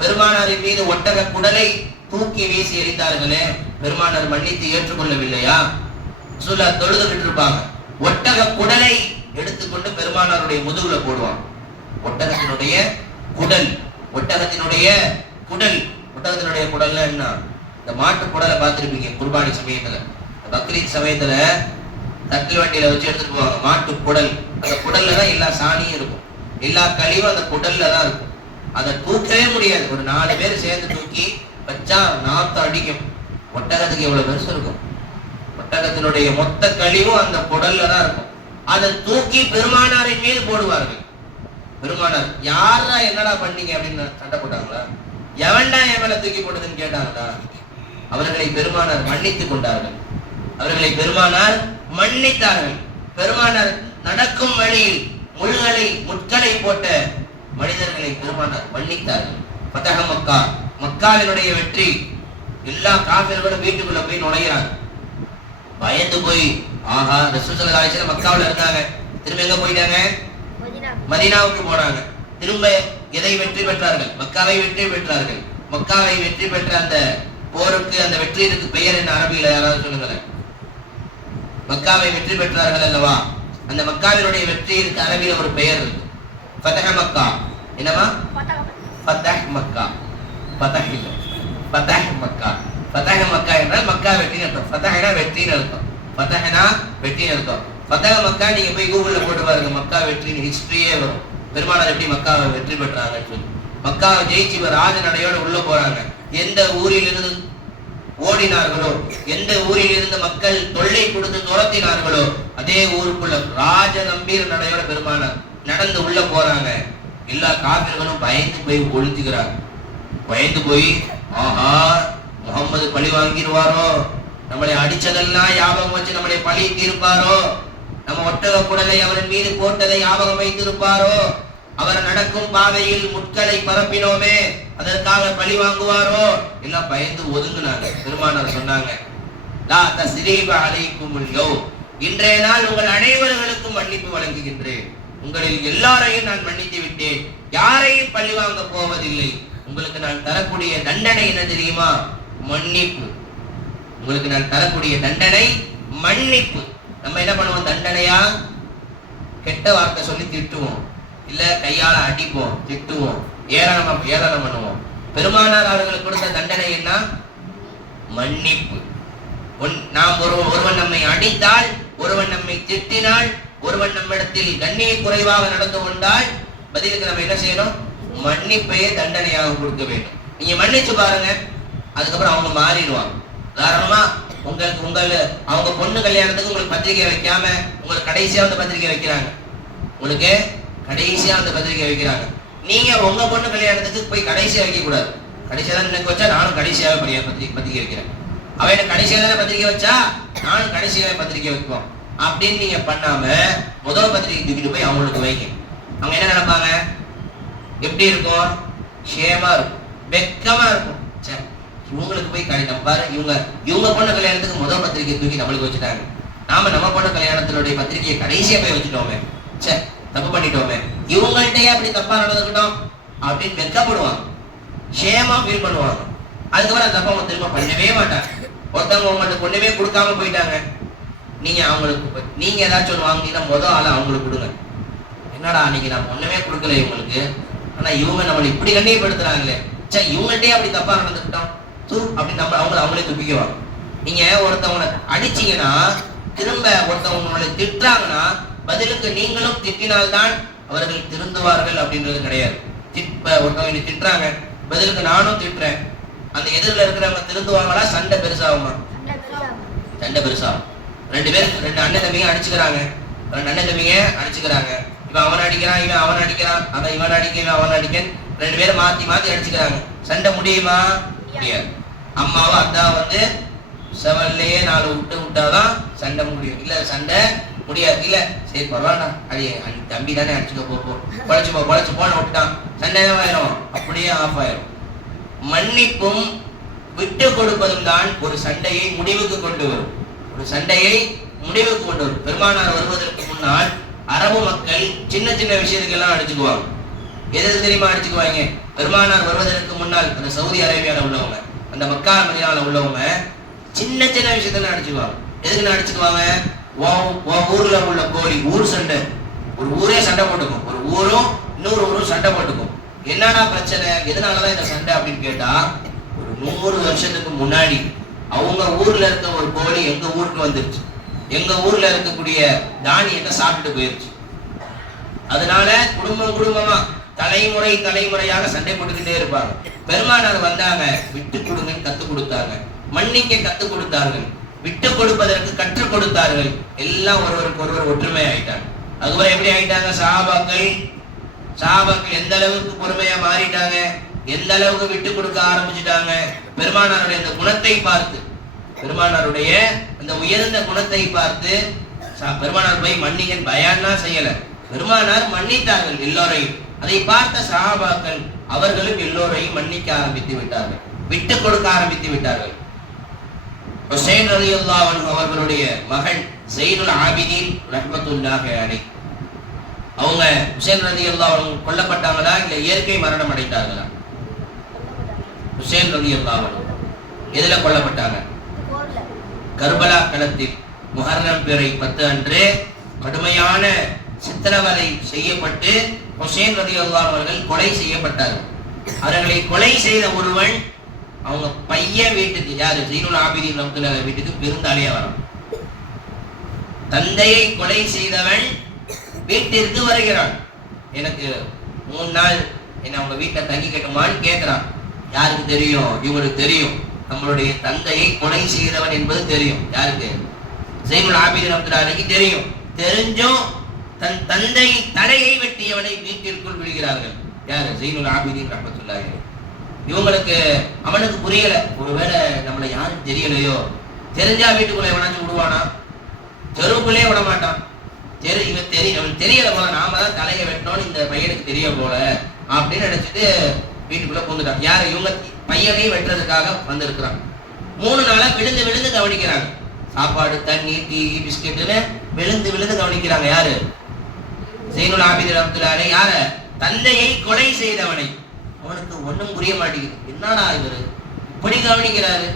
பெருமானாரின் மீது ஒட்டக குடலை தூக்கி வீசி எறிந்தார்களே, பெருமானார் மன்னித்து ஏற்றுக்கொள்ளவில்லையா? ரசூலுல்லாஹ் தொழுதுகிட்டு இருப்பாங்க, ஒட்டக குடலை எடுத்துக்கொண்டு பெருமானாருடைய முதுகுல போடுவாங்க. ஒட்டகத்தினுடைய குடல், ஒட்டகத்தினுடைய குடல், ஒட்டகத்தினுடைய குடல்னா என்ன? இந்த மாட்டு குடலை பார்த்திருப்பீங்க குர்பானி சமயத்துல, பக்ரீத் சமயத்துல தட்டில் வண்டியில வச்சு எடுத்துட்டு போவாங்க. மாட்டு குடல், அந்த குடல்ல தான் எல்லா சாணியும் இருக்கும், எல்லா கழிவும் அந்த குடல்ல தான் இருக்கும். அதை தூக்கவே முடியாது. ஒரு 4 பேர் சேர்ந்து தூக்கி வச்சா நாத்தம் அடிக்கும். ஒட்டகத்துக்கு எவ்வளவு பெருசு இருக்கும்? ஒட்டகத்தினுடைய மொத்த கழிவும் அந்த குடல்ல தான் இருக்கும். அதை தூக்கி பெருமானாரின் மீது போடுவார்கள். பெருமானார் யாரா என்னடா பண்ணீங்க அப்படின்னு சண்டை போட்டாங்களா? எவன்டா என் மேல தூக்கி போட்டதுன்னு கேட்டாங்களா? அவர்களை பெருமானார் மன்னித்துக் கொண்டார்கள், அவர்களை பெருமானார் மன்னித்தார்கள். பெருமானார் நடக்கும் வழியில் முட்களை போட்ட மனிதர்களை பெருமானார் மன்னித்தார்கள். ஃபதஹ மக்கா, மக்காவினுடைய வெற்றி. எல்லா காஃபிர்களும் வீட்டுக்குள்ள போய் நுழைகிறாங்க. பயந்து போய், ஆஹா, ரசூல் ஸல்லல்லாஹு அலைஹி வஸல்லம் மக்காவுல இருந்தாங்க, திரும்ப எங்க போயிட்டாங்க? மதீனாவுக்கு போனாங்க. திரும்ப எதை வெற்றி பெற்றார்கள்? மக்காவை வெற்றி பெற்றார்கள். மக்காவை வெற்றி பெற்ற அந்த போருக்கு, அந்த வெற்றிக்கு பெயர் என்ன அரபியில யாராவது சொல்லுங்களேன்? மக்காவை வெற்றி பெற்றார்கள் அல்லவா, அந்த மக்காவினுடைய வெற்றிக்கு அரபியில ஒரு பெயர் இருக்கு, ஃபதஹ மக்கா. என்னமா? ஃபதஹ் மக்கா. ஃபதஹ் இல்ல, ஃபதஹ் மக்கா. ஃபதஹ மக்கா என்றால் மக்கா வெற்றின்னு அர்த்தம். ஃபதஹனா வெற்றின்னு அர்த்தம், ஃபதஹனா வெற்றின்னு அர்த்தம். ஃபதஹ மக்கா நீங்க போய் கூகுள்ல போட்டு பாருங்க, மக்கா வெற்றின்னு ஹிஸ்டரியே வரும். பெருமானார் எப்படி மக்காவை வெற்றி பெற்றாங்கன்னு சொல்லி. மக்காவை ஜெயிச்சு ராஜநடையோட உள்ள போறாங்க. எந்த ஊரிலிருந்து ஓடினார்களோ, எந்த ஊரில் இருந்து மக்கள் தொல்லை கொடுத்து துரத்தினார்களோ, அதே ஊருக்குள்ள ராஜ நம்பீர் நடையோட பெருமானார் நடந்து உள்ள போறாங்க. எல்லா காபிர்களும் பயந்து போய் ஒழிச்சுக்கிறாங்க. பயந்து போய் ஆஹா முகம்மது பழி வாங்கிடுவாரோ, நம்மளை அடிச்சதெல்லாம் ஞாபகம் வச்சு நம்மளை பழி தீர்ப்பாரோ, நம்ம ஒட்டக குடலை அவரின் மீது போட்டதை ஞாபகம் வைத்திருப்பாரோ, அவர் நடக்கும் பாதையில் முட்களை பரப்பினோமே அதற்காக பழி வாங்குவாரோ, எல்லாம் பயந்து ஒதுங்கினாங்க. பெருமானார் சொன்னாங்க, லா தஸ்ரீப அலைக்குமுல் யௌம், இன்றைய நாள் உங்கள் அனைவர்களுக்கும் மன்னிப்பு வழங்குகின்றேன். உங்களில் எல்லாரையும் நான் மன்னித்து விட்டேன், யாரையும் பழி வாங்க போவதில்லை. உங்களுக்கு நான் தரக்கூடிய தண்டனை என்ன தெரியுமா? மன்னிப்பு. உங்களுக்கு நான் தரக்கூடிய தண்டனை மன்னிப்பு. நம்ம என்ன பண்ணுவோம்? தண்டனையா கெட்ட வார்த்தை சொல்லி திட்டுவோம், இல்ல கையால அடிப்போம், திட்டுவோம், ஏளனம் பண்ணுவோம். பெருமானார் அவர்களுக்கு கொடுத்த தண்டனை என்ன? மன்னிப்பு. நாம் ஒருவன் நம்மை அடித்தால், ஒருவன் நம்மை திட்டினால், ஒருவன் நம்மிடத்தில் கண்ணிய குறைவாக நடந்து கொண்டால் பதிலுக்கு நம்ம என்ன செய்யணும்? மன்னிப்பையே தண்டனையாக கொடுக்க வேண்டும். நீங்க மன்னிச்சு பாருங்க, அதுக்கப்புறம் அவங்க மாறிடுவாங்க. உதாரணமா அவங்க பொண்ணு கல்யாணத்துக்கு உங்களுக்கு பத்திரிகை வைக்காம உங்களுக்கு கடைசியா வந்து பத்திரிகை வைக்கிறாங்க. உங்களுக்கு கடைசியா வந்து பத்திரிகை வைக்கிறாங்க. நீங்க உங்க பொண்ணு கல்யாணத்துக்கு போய் கடைசியா வைக்க கூடாது. கடைசியா தான் எனக்கு வச்சா நானும் கடைசியாவே பத்திரிகை வைக்கிறேன். அவ என்ன கடைசியா தானே பத்திரிகை வச்சா நானும் கடைசியாவே பத்திரிகை வைப்போம் அப்படின்னு நீங்க பண்ணாம முதல் பத்திரிகை தூக்கிட்டு போய் அவங்களுக்கு வைங்க. அவங்க என்ன நினைப்பாங்க? எப்படி இருக்கும்? ஷேமா இருக்கும், வெக்கமா இருக்கும். இவங்களுக்கு போய் நம்ம பாரு, இவங்க பொண்ணு கல்யாணத்துக்கு முதல் பத்திரிகை தூக்கி நம்மளுக்கு வச்சுட்டாங்க, நாம நம்ம பொண்ணு கல்யாணத்தினுடைய பத்திரிகையை கடைசியா போய் வச்சுட்டோமே, தப்பு பண்ணிட்டோமே, இவங்கள்ட்டயே அப்படி தப்பா நடந்துக்கிட்டோம் அப்படின்னு வெக்கப்படுவாங்க, ஷேமா ஃபீல் பண்ணுவாங்க. அதுக்கப்புறம் அந்த தப்பா அவங்க திரும்ப பண்ணவே மாட்டாங்க. ஒருத்தவங்க உங்கள்கிட்ட கொண்டுமே கொடுக்காம போயிட்டாங்க, நீங்க ஏதாச்சும் ஒன்று வாங்கினீங்கன்னா முதல் ஆளை அவங்களுக்கு கொடுங்க. என்னடா அன்னைக்கு நான் ஒண்ணுமே கொடுக்கல இவங்களுக்கு, ஆனா இவங்க நம்மளை இப்படி கண்ணியப்படுத்துறாங்களே, இவங்கள்ட்டே அப்படி தப்பா நடந்துக்கிட்டோம் அப்படின்னு அவங்களே துப்பிக்குவாங்க. நீங்க ஒருத்தவங்களை அடிச்சீங்கன்னா திரும்ப ஒருத்தவங்களை திட்டுறாங்கன்னா பதிலுக்கு நீங்களும் திட்டினால்தான் அவர்கள் திருந்துவார்கள் அப்படின்றது கிடையாது. ஒருத்தவங்க திட்டுறாங்க, பதிலுக்கு நானும் திட்டுறேன், அந்த எதிரில் இருக்கிறவங்க திருந்துவாங்களா? சண்டை பெருசாகுமா? சண்டை பெருசாகும். ரெண்டு அண்ணன் தம்பிங்க அடிச்சுக்கிறாங்க, இவன் அவன் அடிக்கிறான், இவன் அவன் அடிக்கிறான், அவன் இவன் அடிக்க, இவன் அவன் அடிக்க, ரெண்டு பேரும் மாத்தி மாத்தி அடிச்சுக்கிறாங்க. சண்டை முடியுமா? முடியாது. அம்மாவும் அத்தா வந்து செவல்லையே 4 விட்டாதான் சண்டை முடியும். இல்ல சண்டை முடியாது. இல்ல சரி பரவாயில்ல, தம்பி தானே அடிச்சுக்க, பொழைச்சு போன விட்டான், சண்டை ஆயிரும், அப்படியே ஆஃப் ஆயிரும். மன்னிப்பும் விட்டு கொடுப்பதும் தான் ஒரு சண்டையை முடிவுக்கு கொண்டு வரும். பெருமானார் வருவதற்கு முன்னால் அரபு மக்கள் சின்ன சின்ன விஷயத்துக்கெல்லாம் அடிச்சுக்குவாங்க. எது தெரியுமா அடிச்சுக்குவாங்க? பெருமானார் வருவதற்கு முன்னால் அந்த சவுதி அரேபியால உள்ளவங்க, அந்த மக்கா மதீனால உள்ளவங்க சின்ன சின்ன விஷயத்துல அடிச்சுக்குவாங்க. எதுக்குன்னு அடிச்சுக்குவாங்க? ஊர்ல உள்ள கோழி, ஊர் சண்டை, ஒரு ஊரே சண்டை போட்டுக்கும், ஒரு ஊரும் இன்னொரு ஊரும் சண்டை போட்டுக்கும். என்னன்னா பிரச்சனை, எதனாலதான் இந்த சண்டை அப்படின்னு கேட்டா, ஒரு 100 வருஷத்துக்கு முன்னாடி அவங்க ஊர்ல இருக்க ஒரு கோழி எங்க ஊருக்கு வந்துருச்சு, எங்க ஊர்ல இருக்கக்கூடிய தானியத்தை சாப்பிட்டுட்டு போயிருச்சு. அதனால குடும்பமா தலைமுறையாக சண்டை போட்டுக்கிட்டே இருப்பாங்க. பெருமானார் வந்தாங்க, விட்டு கொடுங்கன்னு கத்து கொடுத்தாங்க, மன்னிக்க கத்து கொடுத்தார்கள், விட்டு கொடுப்பதற்கு கற்றுக் கொடுத்தார்கள். எல்லாம் ஒருவருக்கு ஒருவர் ஒற்றுமை ஆயிட்டாங்க. அதுவரை எப்படி ஆயிட்டாங்க? சஹாபாக்கள் எந்த அளவுக்கு பொறுமையா மாறிட்டாங்க, எந்த அளவுக்கு விட்டு கொடுக்க ஆரம்பிச்சுட்டாங்க. பெருமானாருடைய அந்த குணத்தை பார்த்து, பெருமானாருடைய அந்த உயர்ந்த குணத்தை பார்த்து பெருமானார் போய் மன்னிக்கன் பயான்னா செய்யல, பெருமானார் மன்னித்தார்கள் எல்லோரையும். அதை பார்த்த சஹாபாக்கள் அவர்களும் எல்லோரையும் மன்னிக்க ஆரம்பித்து விட்டார்கள், விட்டு கொடுக்க ஆரம்பித்து விட்டார்கள். ஹுசைன் ரலியல்லாஹு அன்ஹு அவர்களுடைய மகன் ஸைனுல் ஆபிதீன் ரஹ்மத்துல்லாஹி அலைஹி, அவங்க ஹுசைன் ரலியல்லாஹு அன்ஹு கொல்லப்பட்டாங்களா இல்ல இயற்கை மரணம் அடைந்தார்களா? ஹுசைன் ரலியல்லாஹு அன்ஹு எதுல கொல்லப்பட்டாங்க? கர்பலா களத்தில் முஹர்ரம் பிறை 10 அன்று கடுமையான சித்திரவதை செய்யப்பட்டு ஹுசைன் ரலியல்லாஹு அவர்கள் கொலை செய்யப்பட்டார்கள். அவர்களை கொலை செய்த ஒருவன் அவங்க பையன் வீட்டுக்கு, யாரு? ஸைனுல் ஆபிதீன் ரஹ்மத்துல்லாஹி வீட்டுக்கு விருந்தாளியா வரான். தந்தையை கொலை செய்தவன் வீட்டிற்கு வருகிறான். எனக்கு 3 நாள் என்ன அவங்க வீட்டில் தங்கி கட்டுமான்னு கேட்கிறான். யாருக்கு தெரியும்? இவங்களுக்கு தெரியும், நம்மளுடைய தந்தையை கொலை செய்தவன் என்பது தெரியும். யாருக்கு? ஸைனுல் ஆபிதீன் ரஹ்மத்துல்லாஹி தெரியும். தெரிஞ்சும் தன் தந்தை தலையை வெட்டியவனை வீட்டிற்குள் விடுகிறார்கள். யாரு? ஜைனுல் ஆபிதீன் ரஹ்மத்துல்லாஹி. இவங்களுக்கு அவனுக்கு புரியல, ஒருவேளை நம்மளை யாரும் தெரியலையோ, தெரிஞ்சா வீட்டுக்குள்ள எவனாச்சும் விடுவானா? தெருவுக்குள்ளே விட மாட்டான். அவன் தெரியல போல, நாம தான் தலையை வெட்டணும்னு இந்த பையனுக்கு தெரிய போல அப்படின்னு நினைச்சிட்டு வீட்டுக்குள்ள பூந்துட்டான். யாரு? இவங்க பையனையும் வெட்டுறதுக்காக வந்திருக்கிறான். 3 நாளா விழுந்து விழுந்து கவனிக்கிறாங்க. சாப்பாடு, தண்ணி, டீ, பிஸ்கெட்டுன்னு விழுந்து விழுந்து கவனிக்கிறாங்க. யாரு? ஜைனுல் ஆபிதீன் ரஹ்மத்துல்லாஹி. யார? தந்தையை கொலை செய்தவனை. அவனுக்கு ஒண்ணும் புரிய மாட்டேங்குது. என்னடா இவரு இப்படி கவனிக்கிறாரு?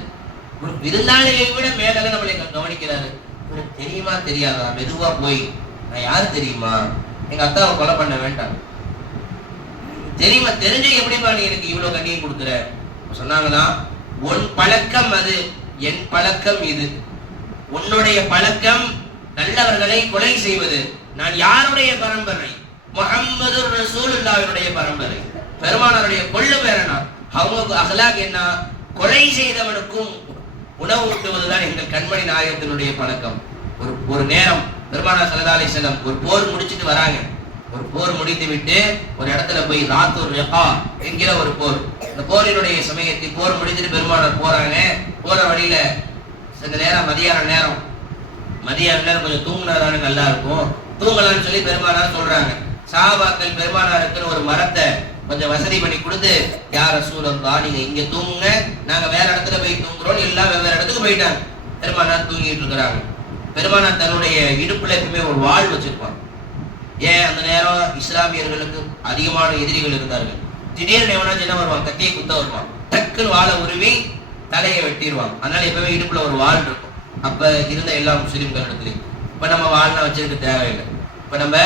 ஒரு விருந்தாளியை விட மேல நம்மளை கவனிக்கிறாரு. இவருக்கு தெரியுமா தெரியாதா? மெதுவா போய், நான் யாரு தெரியுமா? எங்க அத்தாவை கொலை பண்ண வேண்டாம். தெரியுமா? தெரிஞ்ச எப்படிப்பா நீ எனக்கு இவ்வளவு கண்ணியம் கொடுக்குற? சொன்னாங்களா, உன் பழக்கம் அது, என் பழக்கம் இது. உன்னுடைய பழக்கம் நல்லவர்களை கொலை செய்வது. நான் யாருடைய பரம்பரை? முஹம்மது ரசூலுல்லாஹ்வுடைய பரம்பரை. பெருமானாருடைய கொள்ளு பேரனா. அவங்க அகலாக் என்ன? கொலை செய்தவனுக்கும் உணவு ஊட்டுவதுதான் எங்கள் கண்மணி நாயகத்தினுடைய பழக்கம். ஒரு நேரம் பெருமானார் ஸல்லல்லாஹு அலைஹி வஸல்லம் ஒரு போர் முடிச்சிட்டு வராங்க. ஒரு போர் முடித்து விட்டு ஒரு இடத்துல போய் ராத்துர் ரிகா என்கிற ஒரு போர். இந்த போரினுடைய சமயத்தில் போர் முடிச்சுட்டு பெருமானார் போறாங்க. போற வழியில சில நேரம் மதியான நேரம் கொஞ்சம் தூங்கினாதானே நல்லா இருக்கும், தூங்கலாம்னு சொல்லி பெருமானார் சொல்றாங்க. சஹாபாக்கள் பெருமானாருக்கு ஒரு மரத்தை கொஞ்சம் வசதி பண்ணி கொடுத்து, யார் ரசூலல்லாஹ் நீங்க இங்க தூங்குங்க, நாங்க வேற இடத்துல போய் தூங்குறோம், எல்லாம் வெவ்வேறு இடத்துக்கு போயிட்டாங்க. பெருமானார் தூங்கிட்டு இருக்கிறாங்க. பெருமானார் தன்னுடைய இடுப்புல எப்பவுமே ஒரு வாள் வச்சிருப்பாங்க. ஏன்? அந்த நேரம் இஸ்லாமியர்களுக்கு அதிகமான எதிரிகள் இருந்தார்கள். திடீர்னு எவனாச்சும் என்ன வருவான்? கத்தியை குத்த வருவான். டக்குன்னு வாழை உருவி தலையை வெட்டிடுவாங்க. அதனால எப்பவுமே இடுப்புல ஒரு வாள் இருக்கும். அப்ப இருந்த எல்லா முஸ்லிம்கள் இடத்துலையும். இப்ப நம்ம வாழ்னா வச்சிருக்க தேவையில்லை. இப்ப நம்ம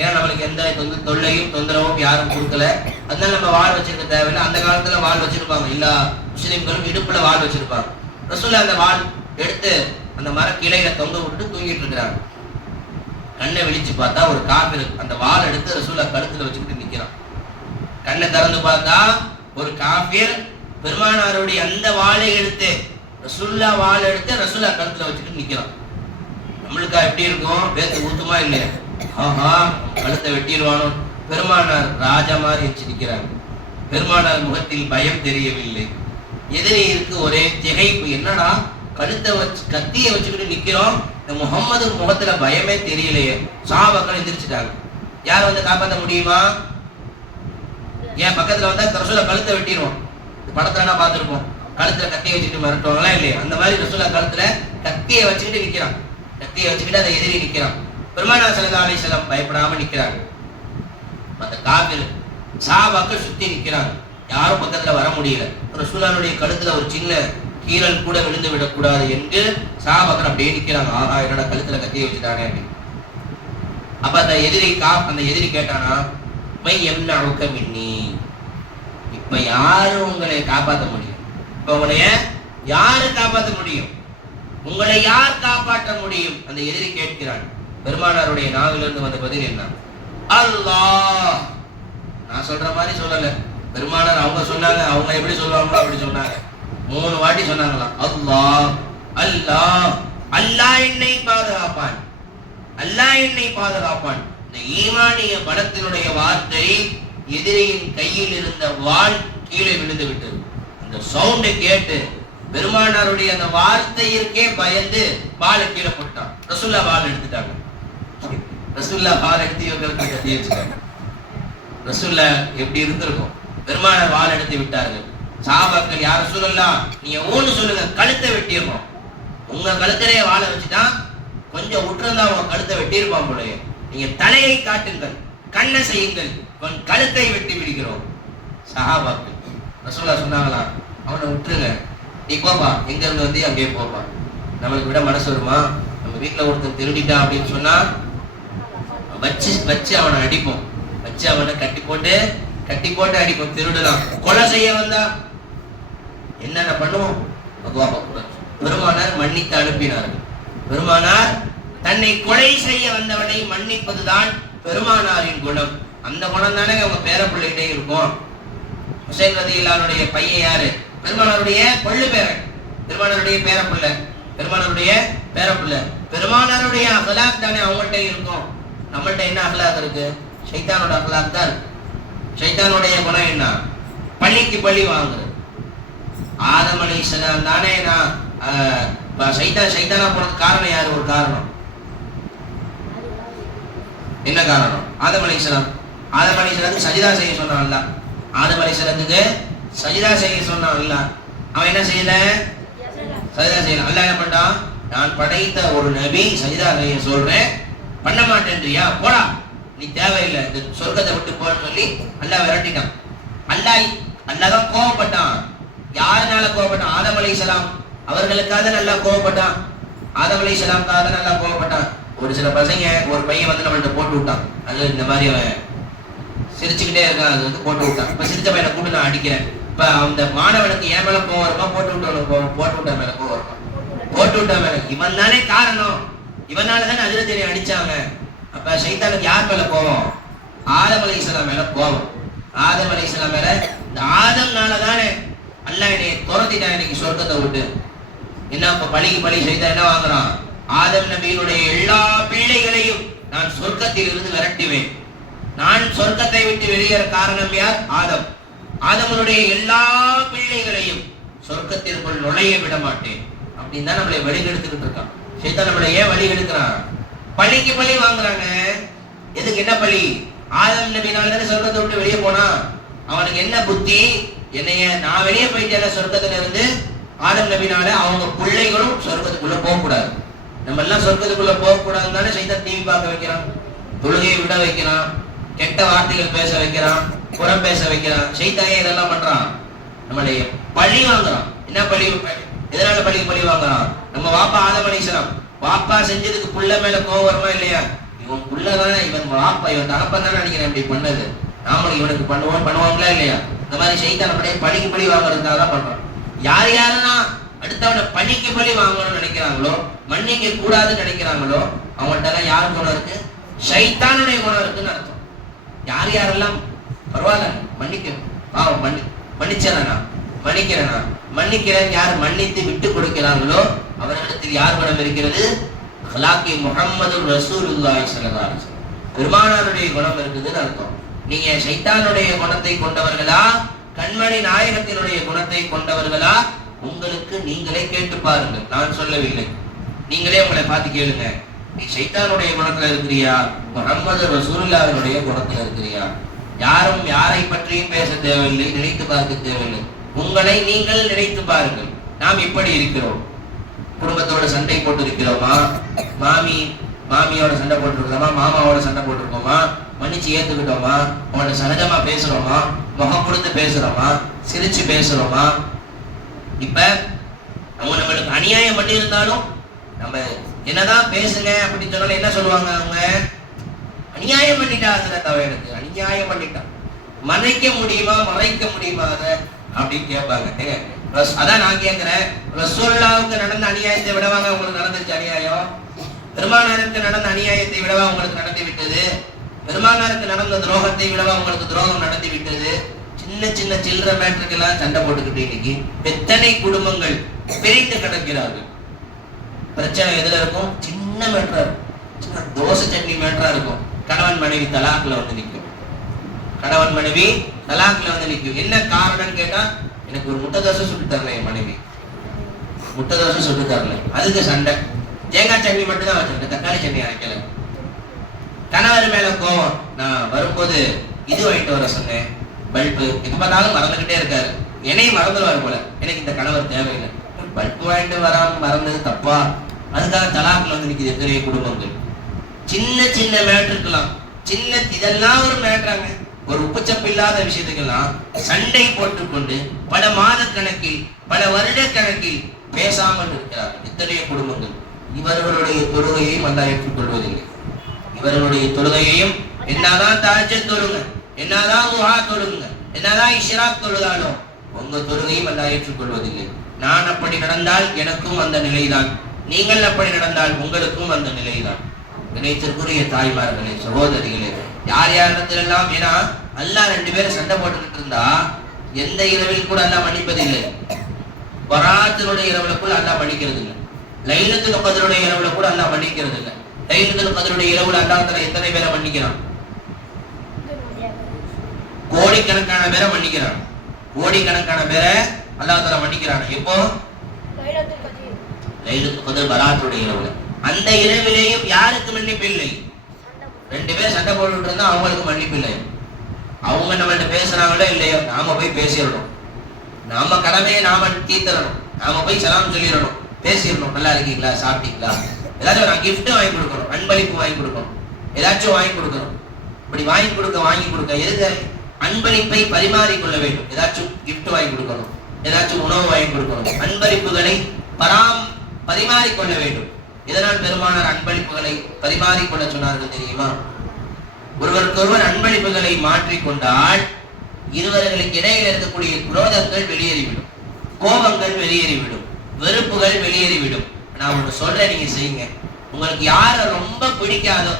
ஏன்னா நம்மளுக்கு எந்த தொல்லையும் தொந்தரவும் யாரும் கொடுக்கல, அதனால நம்ம வாழ் வச்சிருக்க தேவையில்லை. அந்த காலத்துல வாழ் வச்சிருப்பாங்க. எல்லா முஸ்லிம்களும் இடுப்புல வாழ் வச்சிருப்பாங்க. ரசூலுல்லாஹ் அந்த வாழ் எடுத்து அந்த மர கிளையில தொங்க விட்டுட்டு தூங்கிட்டு இருக்கிறாங்க. கண்ணை விழிச்சு பார்த்தா ஒரு காபிர் அந்த வாள் எடுத்து ரசூலுல்லாஹ் கழுத்துல வச்சுக்கிட்டு நிக்கிறான். கண்ணை திறந்து பார்த்தா ஒரு காபிர் பெருமானாருடைய அந்த வாளை எடுத்து ரசூலுல்லாஹ் வாள் எடுத்து ரசூலுல்லாஹ் கழுத்துல வச்சுக்கிட்டு நிக்கிறான். நம்மளுக்கா எப்படி இருக்கும்? வேத்து ஊத்துமா இல்லையா? ஆஹா, கழுத்தை வெட்டிடுவானோ. பெருமானார் ராஜா மாதிரி வச்சு நிக்கிறாங்க. பெருமானார் முகத்தில் பயம் தெரியவில்லை. எதிரிக்கு ஒரே திகைப்பு. என்னடா கழுத்தை வச்சு கத்தியை வச்சுக்கிட்டு நிக்கிறோம், இந்த முகம்மது முகத்துல பயமே தெரியலையே. சஹாபாக்கள் எந்திரிச்சிட்டாங்க. யார் வந்து காப்பாற்ற முடியுமா? ஏன் பக்கத்துல வந்தா ரசூலுல்லாஹ் கழுத்தை வெட்டிடுவோம். படத்துல நான் பார்த்திருப்போம், கழுத்துல கத்தியை வச்சுக்கிட்டு மிரட்டுவாங்களா இல்லையா? அந்த மாதிரி ரசூலுல்லாஹ் கழுத்துல கத்தியை வச்சுக்கிட்டு நிக்கிறான். கத்தியை வச்சுக்கிட்டு அந்த எதிரி நிக்கிறான். பெருமானார் ஸல்லல்லாஹு அலைஹி வஸல்லம் பயப்படாம நிக்கிறாங்க. மற்ற காபிர் சஹாபாக்கள் சுத்தி நிக்கிறாங்க. யாரும் பக்கத்துல வர முடியல. ரசூலுல்லாஹ்வுடைய கழுத்துல ஒரு சின்ன கீறல் கூட விழுந்து விடக்கூடாது என்று சஹாபாக்கள் அப்படியே நிக்கிறாங்க. ஆஹா, என்னோட கழுத்துல கத்தியை வச்சுட்டானே அப்படின்னு. அப்ப அந்த எதிரி கேட்டானா, மை யம்னஉக மின்னி, இப்ப யாரு உங்களை காப்பாற்ற முடியும்? இப்ப உங்களைய யாரு காப்பாற்ற முடியும்? உங்களை யார் காப்பாற்ற முடியும்? அந்த எதிரி கேட்கிறான். பெருமானாருடைய நாவிலிருந்து வந்த பதில் என்ன? அல்லாஹ். நான் சொல்ற மாதிரி சொல்லல. பெருமானார் அவங்க சொன்னாங்க, அவங்க எப்படி சொல்லுவாங்களோ அப்படி சொன்னாங்க. 3 வாட்டி சொன்னாங்களாம். அல்லாஹ் அல்லாஹ், அல்லாஹ் என்னை பாதுகாப்பான், அல்லாஹ் என்னை பாதுகாப்பான். இந்த ஈமானிய பலத்தினுடைய வார்த்தை எதிரியின் கையில் இருந்த வாள் கீழே விழுந்து விட்டது. அந்த சவுண்டை கேட்டு பெருமானாருடைய அந்த வார்த்தையிற்கே பயந்து வாளை கீழே போட்டான். ரசூலுல்லாஹ் வாள் எடுத்துட்டாங்க. ரசூலுல்லாஹ் வாள் எடுத்து இவங்களுக்கு கத்தி வச்சுட்டாங்க. ரசூலுல்லாஹ் எப்படி இருந்திருக்கும்? பெருமானார் வாள் எடுத்து விட்டார்கள். சஹாபாக்கள், யார் ரசூலுல்லாஹ் நீங்க ஊன்னு சொல்லுங்க, கழுத்தை வெட்டிடுறோம். உங்க கழுத்திலே வாளை வச்சுதான் கொஞ்சம் விட்டுருந்தா உங்க கழுத்தை வெட்டியிருப்பான் போலயே. நீங்க தலையை காட்டுங்கள், கண்ணை செய்யுங்கள், உன் கழுத்தை வெட்டி விடுகிறோம். சஹாபாக்கள் ரசூலுல்லாஹ் சொன்னாங்களா, அவனை விட்டுருங்க, நீ போப்பா, எங்க இருந்து வந்து அங்கேயே போப்பா. நம்மளுக்கு விட மனசு வருமா? நம்ம வீட்டுல ஒருத்தன் திருடிட்டான் அப்படின்னு சொன்னா வச்சு அவனை அடிப்போம், வச்சு அவனை கட்டி போட்டு அடிப்போம். திருடலாம், கொலை செய்ய வந்தா என்னென்ன பண்ணுவோம்? பெருமானார் மன்னித்து அனுப்பினார்கள். பெருமானார் தன்னை கொலை செய்ய வந்தவனை மன்னிப்பதுதான் பெருமானாரின் குணம். அந்த குணம் தானே அவங்க பேரப்பிள்ளைகிட்டே இருக்கும். ஹுசைன் ரலியல்லாஹுடைய பையன் யாரு? பெருமானாருடைய கொள்ளு பேரன், பெருமானாருடைய பேரப்பிள்ளை, பெருமானாருடைய அகலாக் தானே அவங்கள்ட்ட இருக்கும். நம்மள்ட்ட என்ன அகலாக் இருக்கு? ஷைத்தானோட அகலாக் தான் இருக்கு. ஷைத்தானுடைய குணம் என்ன? பள்ளிக்கு பள்ளி வாங்குறது. ஆதம் அலைஹிஸ்ஸலாம் தானே ஷைத்தானா போனதுக்கு காரணம் யாரு? ஒரு காரணம். என்ன காரணம்? ஆதம் அலைஹிஸ்ஸலாத்துக்கு சஜிதா செய்ய சொன்னான் அல்லாஹ். ஆதம் அலைஹிஸ்ஸலாத்துக்கு சஜிதா செய்ய சொன்னான் அல்லாஹ். அவன் என்ன செய்யல? சஜிதா செய்யல. அல்லாஹ் என்ன பண்ணான்? நான் படைத்த ஒரு நபி சஜிதா செய்ய சொல்றேன், பண்ண மாட்டேன்றியா? போடா, நீ தேவையில்லை, இந்த சொர்க்கத்தை விட்டு போன்னு சொல்லி அல்லாஹ் விரட்டிட்டான். அல்லாஹ் தான் கோவப்பட்டான். யாருனால கோவப்பட்டான்? ஆதம் அலைஹிஸ்ஸலாம் அவர்களுக்காக நல்லா கோவப்பட்டான். ஆதம் அலைஹிஸ்ஸலாம்காக நல்லா கோவப்பட்டான். ஒரு சில பசங்க, ஒரு பையன் வந்து நம்மள்ட்ட போட்டு விட்டான். அது இந்த மாதிரி அவன் சிரிச்சுக்கிட்டே இருக்கான், அது வந்து போட்டு விட்டான். இப்ப சிரிச்ச பையனை கூட்டு நான் அடிக்கிறேன். இப்ப அந்த மாணவனுக்கு என் மேல கோவம் வருமா? போட்டு விட்ட மேல கோவம் வருமா? போட்டு விட்ட மேல. இவன் தானே காரணம், இவனாலதானே அதிரத்தை அடிச்சாங்க. அப்ப ஷைத்தானுக்கு யார் மேல கோவம்? ஆதம் அலைஹிஸ்ஸலாம் மேல கோவம். ஆதம் அலைஹிஸ்ஸலாம் மேல, இந்த ஆதம்னாலதானே அல்லாஹ் என்னை துரத்திட்டான் இன்னைக்கு சொர்க்கத்தை விட்டு. என்ன இப்ப பழிக்கு பழி ஷைத்தான் என்ன வாங்குறான்? ஆதம் நபியினுடைய எல்லா பிள்ளைகளையும் நான் சொர்க்கத்தில் இருந்து விரட்டுவேன். நான் சொர்க்கத்தை விட்டு வெளியேற காரணம் யார்? ஆதம். ஆதமனுடைய எல்லா பிள்ளைகளையும் சொர்க்கத்திற்குள் நுழைய விட மாட்டேன் அப்படின்னு தான் நம்மளை வழி எடுத்துக்கிட்டு இருக்கான் ஷைத்தான். நம்மளை ஏன் வழி எடுக்கிறான்? பழிக்கு பழி வாங்குறாங்க. எதுக்கு? என்ன பழி? ஆதம் நபினால தானே சொர்க்கத்தை விட்டு வெளியே போனா. அவனுக்கு என்ன புத்தி? என்னைய நான் வெளியே போயிட்டேன் சொர்க்கத்துல இருந்து, ஆதம் நபினால அவங்க பிள்ளைகளும் சொர்க்கத்துக்குள்ள போக கூடாது, நம்ம எல்லாம் சொர்க்கத்துக்குள்ள போக கூடாதுன்னு தானே ஷைத்தான் டிவி பார்க்க வைக்கிறான், தொழுகையை விட வைக்கிறான், கெட்ட வார்த்தைகள் பேச வைக்கிறான், புறம் பேச வைக்கிறான். ஷைத்தான் இதெல்லாம் பண்றான், நம்மளுடைய பழி வாங்குறான். என்ன பழி? எதனால பழி வாங்குறான்? நம்ம வாப்பா ஆதம் அலைஹிஸ்ஸலாம், வாப்பா செஞ்சதுக்கு புள்ள மேல கோவம் வருமா இல்லையா? இவன் புள்ளதானே, இவன் வாப்பா, இவன் தகப்பன் தானே நினைக்கிறேன் இப்படி பண்ணது, நாமளும் இவனுக்கு பண்ணுவாங்களா இல்லையா? இந்த மாதிரி ஷைத்தான் நம்மளே பழிக்கு பழி வாங்குறதுக்காக தான் பண்றான். யார் யாரெல்லாம் அடுத்தவனை பழிக்கு பழி வாங்கணும்னு நினைக்கிறாங்களோ, மன்னிக்க கூடாதுன்னு நினைக்கிறாங்களோ, அவங்கள்ட்ட எல்லாம் யார் குணம் இருக்கு? ஷைத்தானுடைய குணம் இருக்குன்னு அர்த்தம். யார் யாரெல்லாம் பரவாயில்ல மன்னிக்கிறேன் யார் மன்னித்து விட்டு கொடுக்கிறார்களோ அவர்களிடத்தில் யார் குணம் இருக்கிறது? அஹ்லாக்கி முஹம்மது ரசூலுல்லாஹி ஸல்லல்லாஹு அலைஹி வஸல்லம், பெருமானாருடைய குணம் இருக்குதுன்னு அர்த்தம். நீங்க ஷைத்தானுடைய குணத்தை கொண்டவர்களா, கண்மணி நாயகத்தினுடைய குணத்தை கொண்டவர்களா? உங்களுக்கு நீங்களே கேட்டு பாருங்கள், நான் சொல்லவில்லை. நீங்களே உங்களை பார்த்து கேளுங்க, நீ ஷைத்தானுடைய குணத்துல இருக்கிறியா, முஹம்மது ரசூலுல்லாஹினுடைய குணத்துல இருக்கிறியா? யாரும் யாரை பற்றியும் பேச தேவையில்லை, நினைத்து பார்க்க தேவையில்லை. உங்களை நீங்கள் நினைத்து பாருங்கள். நாம் இப்படி இருக்கிறோம். குடும்பத்தோட சண்டை போட்டு இருக்கிறோமா? மாமியோட சண்டை போட்டுருக்கோமா? மாமாவோட சண்டை போட்டிருக்கோமா? மன்னிச்சு ஏத்துக்கிட்டோமா? அவங்களோட சகஜமா பேசுறோமா? முகம் கொடுத்து பேசுறோமா? சிரிச்சு பேசுறோமா? இப்ப அவங்க நம்மளுக்கு அநியாயம் பண்ணி இருந்தாலும் நம்ம என்னதான் பேசுங்க அப்படின்னு சொன்னாலும் என்ன சொல்லுவாங்க? அவங்க அநியாயம் பண்ணிட்டாங்க, எனக்கு அநியாயம் பண்ணிட்டான், மறைக்க முடியுமா அதை அப்படின்னு கேட்பாங்க. அதான் நான் கேட்கிறேன், ரசூலுல்லாஹ்வுக்கு நடந்த அநியாயத்தை விடவாங்க உங்களுக்கு நடந்துச்சு அநியாயம்? பெருமானாருக்கு நடந்த அநியாயத்தை விடவா உங்களுக்கு நடந்து விட்டது? பெருமானாருக்கு நடந்த துரோகத்தை விடவா உங்களுக்கு துரோகம் நடந்து விட்டது? சின்ன சின்ன சில்லற மேட்டருக்கெல்லாம் சண்டை போட்டுக்கிட்டு இன்னைக்கு எத்தனை குடும்பங்கள் பிரிந்து கிடக்கிறார்கள். பிரச்சனை எதுல இருக்கும்? சின்ன மேட்டரா இருக்கும், சின்ன தோசை சட்னி மேட்டரா இருக்கும். கணவன் மனைவி தலாக்ல வந்து நிற்கும். என்ன காரணம் கேட்டா, எனக்கு ஒரு முட்டை தோசை சுட்டு தரல என் மனைவி, முட்டை தோசை சுட்டு தரல, அதுக்கு சண்டை. தேங்காய் சட்னி மட்டும் தான் வச்சிருக்கேன், தக்காளி சட்னி அரைக்கல. கணவர் மேல கோவம், நான் வரும்போது இது வாங்கிட்டு வர சொன்னேன், பல்பு, எப்ப பார்த்தாலும் மறந்துகிட்டே இருக்காரு, என்னையும் மறந்துடுவாரு போல, எனக்கு இந்த கணவர் தேவையில்லை. பல்பு வாங்கிட்டு வராம மறந்தது தப்பா? அதுக்காக தலாக்ல வந்து நிக்குது எத்தனை குடும்பங்கள். சின்ன சின்ன மேட்டருக்கலாம், இதெல்லாம் ஒரு மேட்டராங்க. ஒரு உப்புச்சப்பு இல்லாத விஷயத்துக்கெல்லாம் சண்டை போட்டுக்கொண்டு பல மாத கணக்கில் பல வருட கணக்கில் பேசாமல் இருக்கிறார்கள் இத்தகைய குடும்பங்கள். இவர்களுடைய தொழுகையையும் அல்லாஹ் ஏற்றுக்கொள்வதில்லை. இவர்களுடைய தொழுகையையும் என்னதான் தஹஜ்ஜுத் தொழுங்க, என்னதான் துஹா தொழுங்க, என்னதான் இஷ்ராக் தொழுதாலும் உங்க தொழுகையும் அல்லாஹ் ஏற்றுக்கொள்வதில்லை. நான் அப்படி நடந்தால் எனக்கும் அந்த நிலைதான், நீங்கள் அப்படி நடந்தால் உங்களுக்கும் அந்த நிலைதான். இணைத்திற்குரிய தாய்மார்களே, சகோதரிகளே, யார் யாரிடத்திலெல்லாம், ஏன்னா அல்லாஹ் ரெண்டு பேரும் சண்டை போட்டுக்கிட்டு இருந்தா எந்த இரவில் கூட அல்லாஹ் மன்னிப்பதில்லை. பராத்தினுடைய இரவுல கூட அல்லாஹ் மன்னிக்கிறது இல்லை, லைலத்துல் கத்ருடைய இரவுல கூட அல்லாஹ் மன்னிக்கிறது இல்லை. லைலத்துல் கத்ருடைய இரவுல அல்லாஹ் தஆலா எத்தனை பேரை மன்னிக்கிறான்? கோடிக்கணக்கான பேரை மன்னிக்கிறான். கோடிக்கணக்கான பேரை அல்லாஹ் தஆலா மன்னிக்கிறான். எப்போ? லைலத்துல் கத்ர் பராத்துடைய இரவுல. அந்த இரவிலேயும் யாருக்கு மன்னிப்பு இல்லை? ரெண்டு பேர் சண்டை போட்டுட்டு இருந்தா அவங்களுக்கு மன்னிப்பு இல்லை. அவங்க நம்மள்ட்ட பேசுறாங்களோ இல்லையோ நாம போய் பேசிடணும். நாம கடமையை நாம தீர்த்தரணும். நாம போய் சலாம் சொல்லிடணும், பேசிடணும். நல்லா இருக்கீங்களா, சாப்பிட்டீங்களா, ஏதாச்சும் நான் கிஃப்ட் வாங்கி கொடுக்கணும், அன்பளிப்பு வாங்கி கொடுக்கணும், ஏதாச்சும் வாங்கி கொடுக்கணும். இப்படி வாங்கி கொடுக்க எதுக்கு? அன்பளிப்பை பரிமாறிக்கொள்ள வேண்டும். ஏதாச்சும் கிஃப்ட் வாங்கி கொடுக்கணும், ஏதாச்சும் உணவு வாங்கி கொடுக்கணும். அன்பளிப்புகளை பரிமாறிக்கொள்ள வேண்டும். இதனால் பெருமானார் அன்பளிப்புகளை பரிமாறிக்கொள்ள சொன்னார்கள் தெரியுமா? ஒருவருக்கொருவர் அன்பளிப்புகளை மாற்றிக்கொண்டால் இருவர்களுக்கு இடையில் இருக்கக்கூடிய குரோதங்கள் வெளியேறிவிடும், கோபங்கள் வெளியேறிவிடும், வெறுப்புகள் வெளியேறிவிடும். நான் ஒன்று சொல்றேன், நீங்க செய்யுங்க. உங்களுக்கு யாரை ரொம்ப பிடிக்காதோ,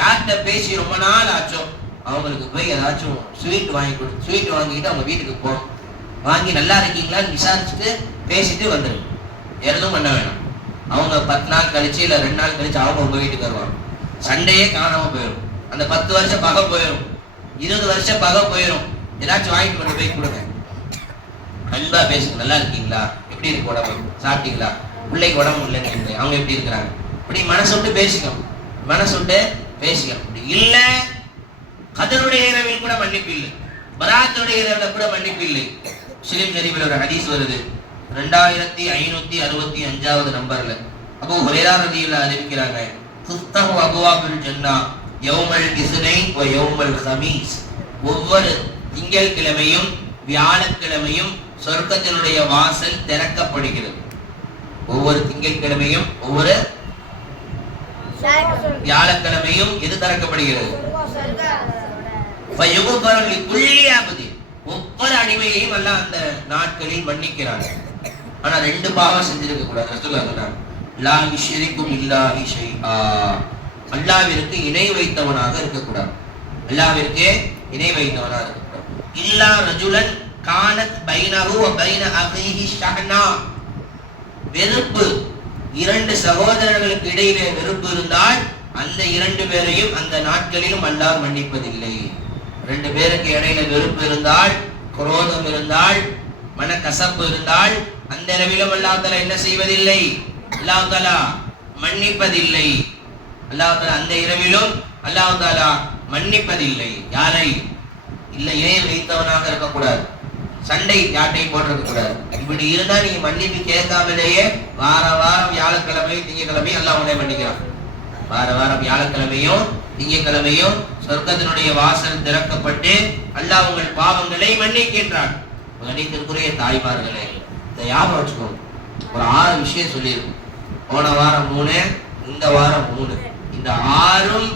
யார்கிட்ட பேசி ரொம்ப நாள் ஆச்சோ, அவங்களுக்கு போய் ஏதாச்சும் ஸ்வீட் வாங்கிக்கிட்டு அவங்க வீட்டுக்கு போகணும். வாங்கி நல்லா இருக்கீங்களான்னு விசாரிச்சுட்டு பேசிட்டு வந்துடும். எதுவும் பண்ண வேணாம். அவங்க 10 நாள் கழிச்சு இல்லை 2 நாள் கழிச்சு அவங்க உங்க வீட்டுக்கு வருவாங்க. சண்டையே காணாம போயிடும். அந்த 10 வருஷம் பகை போயிடும், 20 வருஷம் பகை போயிடும். ஏதாச்சும் வாங்கிட்டு கொண்டு போய் கொடுங்க. அன்பா பேசுங்க. நல்லா இருக்கீங்களா, எப்படி இருக்கு உடம்பு, சாப்பிட்டீங்களா, பிள்ளைக்கு உடம்பு இல்லைன்னு அவங்க எப்படி இருக்கிறாங்க, இப்படி மனசு விட்டு பேசிக்கணும். மனசு விட்டு பேசிக்கணும். இப்படி இல்ல, கதருடைய இரவில் கூட மன்னிப்பு இல்லை, பராத்துடைய இரவில் கூட மன்னிப்பு இல்லை. முஸ்லிம் ஷரீஃபில் ஒரு ஹதீஸ் வருது, 2565வது நம்பர்ல. அபூ ஹுரைரா ரலியல்லாஹு அறிவிக்கிறாங்க, துஃப்தஹு அப்வாபுல் ஜன்னah யௌமல் இஸ்னைன் வ யௌமல் ஹமீஸ். ஒவ்வொரு திங்கட்கிழமையும் வியாழக்கிழமையும் சொர்க்கத்தினுடைய வாசல் திறக்கப்படுகிறது. ஒவ்வொரு திங்கட்கிழமையும் ஒவ்வொரு வியாழக்கிழமையும் எது திறக்கப்படுகிறது? ஒவ்வொரு அடிமையையும் எல்லாம் அந்த நாட்களில் மன்னிக்கிறாங்க. ஆனா 2 பாவம் செஞ்சிருக்க கூடாது. ரசூலுல்லாஹ் சொன்னாங்க, லா யுஷ்ரிகு பில்லாஹி ஷைஆ. அல்லாஹ்விற்கு இணை வைத்தவனாக இருக்கக்கூடாது. அல்லாஹ்விற்கு இணை வைத்தவனாக இருக்கக்கூடாது. இல்லா ரஜுலன் கானத் பைனஹு வ பைன அஹீஹி ஷஹ்னா. வெறுப்பு, 2 சகோதரர்களுக்கு இடையிலே வெறுப்பு இருந்தால் அந்த 2 பேரையும் அந்த நாட்களிலும் அல்லாஹ் மன்னிப்பதில்லை. 2 பேருக்கு இடையில வெறுப்பு இருந்தால், குரோதம் இருந்தால், மனக்கசப்பு இருந்தால் அந்த இரவிலும் அல்லாஹ் தஆலா என்ன செய்வதில்லை? அல்லாஹ் தஆலா மன்னிப்பதில்லை. அல்லாஹ் தஆலா அந்த இரவிலும் அல்லாஹ் தஆலா மன்னிப்பதில்லை. யாரை? இல்ல இணை வைத்தவனாக இருக்கக்கூடாது, சண்டை யாட்டையும் போட்டிருக்க கூடாது. இப்படி இருந்தா நீங்க மன்னிப்பு கேட்காமலேயே வாரம் வியாழக்கிழமையும் திங்கக்கிழமையும் அல்லாஹ் உன்னை மன்னிக்கிறான். வாரம் வியாழக்கிழமையும் திங்கக்கிழமையும் சொர்க்கத்தினுடைய வாசல் திறக்கப்பட்டு அல்லாஹ் உங்கள் பாவங்களை மன்னிக்கின்றான். கணித்திற்குரிய தாய்மார்களே, இதை ஞாபகம் வச்சுக்கோங்க. ஒரு 6 விஷயம் சொல்லியிருக்கும். போன வாரம் 3, இந்த வாரம் 3. இந்த 6ம்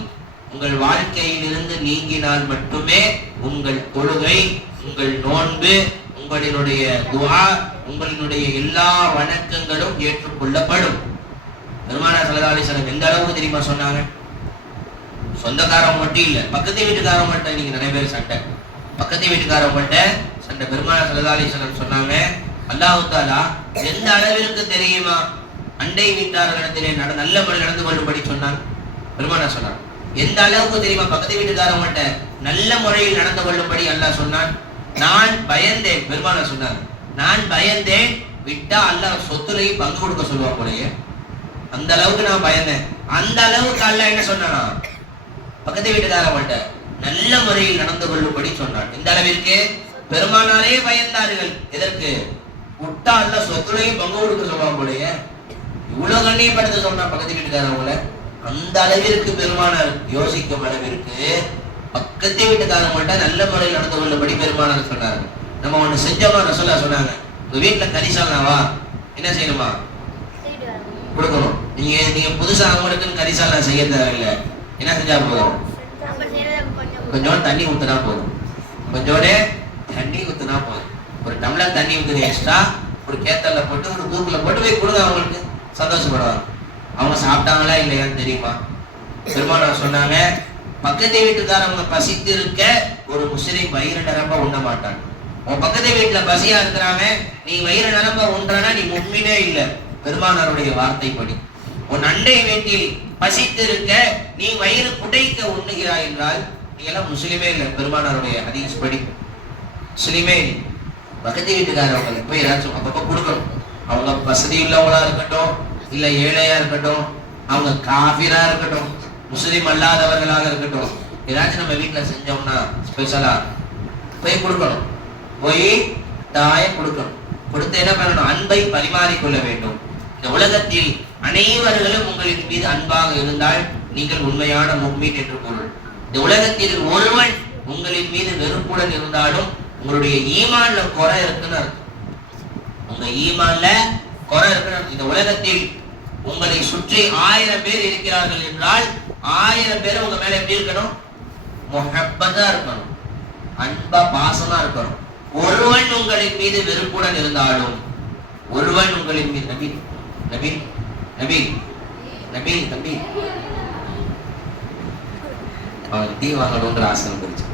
உங்கள் வாழ்க்கையிலிருந்து நீங்கினால் மட்டுமே உங்கள் தொழுகை, உங்கள் நோன்பு, உங்களினுடைய துஆ, உங்களினுடைய எல்லா வணக்கங்களும் ஏற்றுக்கொள்ளப்படும். பெருமானார் ஸல்லல்லாஹு அலைஹி வஸல்லம் எந்த அளவுக்கு தெரியுமா சொன்னாங்க? சொந்தக்காரங்க மட்டும் இல்ல, பக்கத்து வீட்டுக்காரங்க மட்டும். நீங்க நிறைய பேர் சண்டை, பக்கத்து வீட்டுக்காரங்க மட்டும் சண்டை. பெருமானார் ஸல்லல்லாஹு அலைஹி வஸல்லம் சொன்னாங்க, அல்லாஹ் தஆலா எந்த அளவிற்கு தெரியுமா அண்டை வீட்டார்களிடத்திலே நல்ல முறையில் நடந்து கொள்ளும்படி சொன்னான். பெருமானார் சொன்னாங்க, எந்த அளவுக்கு தெரியுமா பக்கத்து வீட்டுக்காரங்க மட்டும் நல்ல முறையில் நடந்து கொள்ளும்படி அல்லாஹ் சொன்னான். நான் பயந்தேன். பெருமானார் சொன்னாங்க, நான் பயந்தேன் விட்டா அல்லாஹ் சொத்துலையும் பங்கு கொடுக்க சொல்லுவாங்க போலயே, அந்த அளவுக்கு நான் பயந்தேன். அந்த அளவுக்கு அல்லாஹ் என்ன சொன்னானா? பக்கத்து வீட்டுக்காரவன்ட்ட நல்ல முறையில் நடந்து கொள்ளும்படி சொன்னான். இந்த அளவிற்கு பெருமானாரே பயந்தார்கள். எதற்கு? விட்டா அல்லாஹ் சொத்துலையும் பங்கு கொடுக்க சொல்லுவாங்க போலயே, இவ்வளவு கண்ணியப்படுத்த சொன்னா பக்கத்து வீட்டுக்காரவங்கள. அந்த அளவிற்கு பெருமானார் யோசிக்கும் அளவிற்கு பக்கத்து வீட்டுக்காரவங்கள்ட்ட நல்ல முறையில் நடந்து கொள்ளும்படி பெருமானார் சொன்னாங்க. நம்ம ஒண்ணு செஞ்சோமா? ரசூலுல்லாஹ் சொன்னாங்க, உங்க வீட்டுல கரிசால்னாவா என்ன செய்யணுமா? கொடுக்கணும். நீங்க புதுசா அவங்களுக்குன்னு கரிசாலா செய்ய தேவையில்லை. என்ன செஞ்சா போதும்? கொஞ்சோட தண்ணி ஊத்துனா போதும். கொஞ்சோட தண்ணி ஊத்துனா போதும். ஒரு டம்ளர் தண்ணி ஊத்துது எக்ஸ்ட்ரா ஒரு கேத்தல்ல போட்டு ஒரு தூக்குல போட்டு போய் கொடுங்க, அவங்களுக்கு சந்தோஷப்படுவாங்க. அவங்க சாப்பிட்டாங்களா இல்லையான்னு தெரியுமா? பெருமானார் சொன்னாங்க, பக்கத்து வீட்டுக்காரவங்க பசித்து இருக்க ஒரு முஸ்லிம் வயிறு நிரம்ப உண்ண மாட்டான். உன் பக்கத்து வீட்டுல பசியா இருக்கிறாங்க, நீ வயிறு நிரம்ப உண்றானா நீ முன்மினே இல்லை. பெருமானாருடைய வார்த்தைப்படி உன் அண்டை வீட்டில் பசித்திருக்க நீ வயிறு புடைக்க உண்ணுகிறாய் என்றால் நீ எல்லாம் முஸ்லிமே இல்லை. பெருமானாருடைய ஹதீஸ் படி முஸ்லிமே. பக்கத்து வீட்டுக்காரவங்க போய் ஏதாச்சும் அப்பப்ப கொடுக்கணும். அவங்க வசதி உள்ளவங்களா இருக்கட்டும், இல்ல ஏழையா இருக்கட்டும், அவங்க காபிரா இருக்கட்டும், முஸ்லிம் அல்லாதவர்களாக இருக்கட்டும், ஏதாச்சும் நம்ம வீட்டுல செஞ்சோம்னா ஸ்பெஷலா போய் கொடுக்கணும். போய் தாயம் கொடுக்கணும். கொடுத்து என்ன பண்ணணும்? அன்பை பரிமாறிக்கொள்ள வேண்டும். இந்த உலகத்தில் அனைவர்களும் உங்களின் மீது அன்பாக இருந்தால் நீங்கள் உண்மையான முஃமின் என்று பொருள். இந்த உலகத்தில் ஒருவன் உங்களின் மீது வெறுப்புடன் இருந்தாலும் உங்களுடைய ஈமான்ல குறை இருக்குன்னு அர்த்தம். உங்க ஈமான்ல குறை இருக்குன்னு. இந்த உலகத்தில் உங்களை சுற்றி 1000 பேர் இருக்கிறார்கள் என்றால் 1000 பேர் உங்க மேல எப்படி இருக்கணும்? முஹப்பத்தா இருக்கணும், அன்பா பாசமா இருக்கணும். ஒருவன் உங்களின் மீது வெறுப்புடன் இருந்தாலும், ஒருவன் உங்களின் மீது நபி நபி நபி நபி தம்பி அவன் டீ வாங்கணும்ன்ற ஆசை வந்துருச்சு.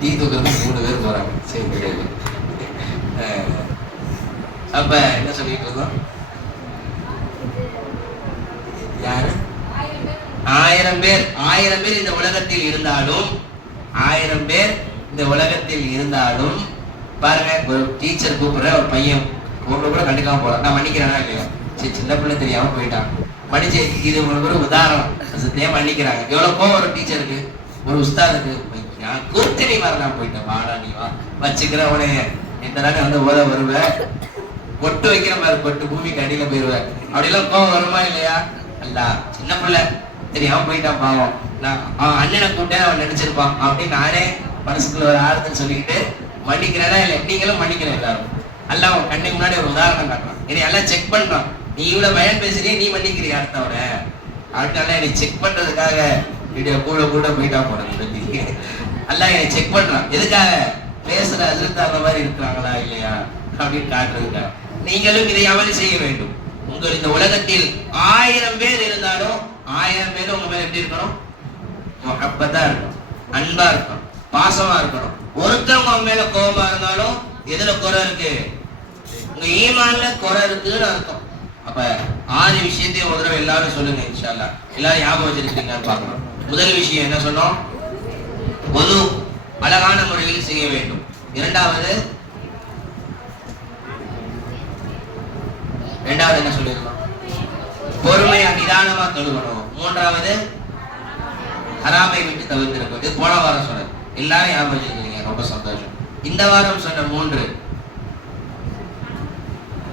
டீ தூக்குறது 3 பேர் போறாங்க. சரி கிடையாது. அப்ப என்ன சொல்லிட்டு இருக்கோம்? யாரு? 1000 பேர். 1000 பேர் இந்த உலகத்தில் இருந்தாலும், 1000 பேர் இந்த உலகத்தில் இருந்தாலும் பாருங்க, ஒரு டீச்சர் கூப்பிடுற ஒரு பையன் கூட கண்டுக்காம போறான். நான் மன்னிக்கிறேன்னா இல்லையா? சரி, சின்ன பிள்ளை தெரியாம போயிட்டான், மன்னிச்சு. இது உங்களுக்கு ஒரு உதாரணம். மன்னிக்கிறாங்க. எவ்வளவு கோவம் ஒரு டீச்சருக்கு, ஒரு உஸ்தாதுக்கு. நான் கூர்த்தனி வரலாம் போயிட்டேன், வாடா நீ வா வச்சுக்கிறவனே இந்த நாள் வந்து ஓத வருவேன், கொட்டு வைக்கிற மாதிரி கொட்டு பூமிக்கு அடியில போயிருவேன். அப்படிலாம் கோவம் வருமா இல்லையா? அல்ல, சின்ன பிள்ளை தெரியாம போயிட்டான் பாவம், நான் அண்ணனை கூப்பிட்டேன் அவன் நினைச்சிருப்பான் அப்படின்னு நானே மனசுக்குள்ள ஒரு ஆறுதல் சொல்லிக்கிட்டு மன்னிக்கிறேன்னா இல்லை. நீங்களும் மன்னிக்கிறேன் எல்லாரும். அல்ல அவன் கண்ணுக்கு முன்னாடி ஒரு உதாரணம் காட்டுறான். என்னை எல்லாம் செக் பண்றான். நீ இவ்வளவு பயன் பேசுறியே, நீ மன்னிக்கிறியா அடுத்தவன அப்படின்னால என்னை செக் பண்றதுக்காக வீடியோ கூட போயிட்டா போனது. அல்ல என்னை செக் பண்றான். எதுக்காக? பேசுற அதிர்த்து அந்த மாதிரி இருக்கிறாங்களா இல்லையா அப்படின்னு காட்டுறதுக்காக. நீங்களும் இதை அமல் செய்ய வேண்டும். உங்கள் இந்த உலகத்தில் 1000 பேர் இருந்தாலும் 1000 பேர் உங்க மேல எப்படி இருக்கணும்? முஹப்பத்தா இருக்கணும், அன்பா இருக்கணும், பாசமா இருக்கணும். ஒருத்தவங்க உங்க மேல கோபமா இருந்தாலும் எதுல குறை இருக்கு? உங்க ஈமான்ல குறை இருக்குன்னு அர்த்தம். அப்ப 6 விஷயத்தையும் ஒரு தடவை எல்லாரும் சொல்லுங்க இன்ஷா அல்லாஹ். எல்லாரும் ஞாபகம் வச்சிருக்கீங்கன்னு பார்க்கலாம். முதல் விஷயம் என்ன சொன்னோம்? வுது அழகான முறையில் செய்ய வேண்டும். இரண்டாவது என்ன சொல்லிருக்கோம்? பொறுமையா நிதானமா தொழுகணும். மூன்றாவது ஹராமை விட்டு தவிர்த்திருக்கும். இது போன வாரம் சொன்னது. எல்லாரும் ஞாபகம் வச்சிருக்கீங்க, ரொம்ப சந்தோஷம். இந்த வாரம் சொன்ன 3,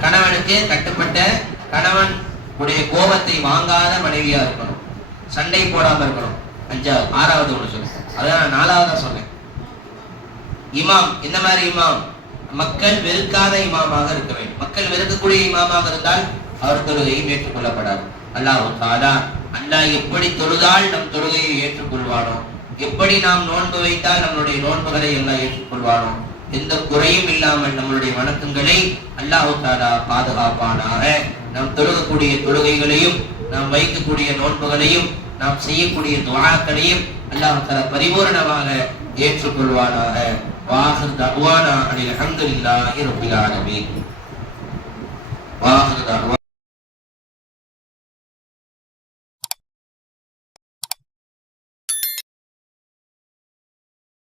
கணவனுக்கு கட்டுப்பட்ட, கணவன் உடைய கோபத்தை வாங்காத மனைவியா இருக்கணும், சண்டை போடாம இருக்கணும். 6வது ஒண்ணு சொல்லுங்க. அதான் நான் 4வதா சொன்னேன். இமாம் எந்த மாதிரி இமாம்? மக்கள் வெறுக்காத இமாமாக இருக்க வேண்டும். மக்கள் வெறுக்கக்கூடிய இமாமாக இருந்தால் அவர் தொழுகையும் ஏற்றுக்கொள்ளப்படாது. அல்லாஹ் தஆலா அல்லாஹ் எப்படி தொழுதால் நம் தொழுகையை ஏற்றுக்கொள்வானோ, எப்படி நாம் நோன்பு வைத்தால் நம்மளுடைய நோன்புகளை எல்லாம் ஏற்றுக்கொள்வானோ, எந்த குறையும் இல்லாமல் நம்மளுடைய வணக்கங்களை அல்லாஹ் தஆலா பாதுகாப்பானாக. நாம் தொழுகக்கூடிய தொழுகைகளையும், நாம் வைக்கக்கூடிய நோன்புகளையும், நாம் செய்யக்கூடிய துஆக்களையும் அல்லாஹ் தஆலா பரிபூரணமாக ஏற்றுக்கொள்வானாக. வாஹிர் தஅவானா அனில் ஹம்துலில்லாஹி ரப்பில் ஆலமீன். வாஹிர் தஅவானா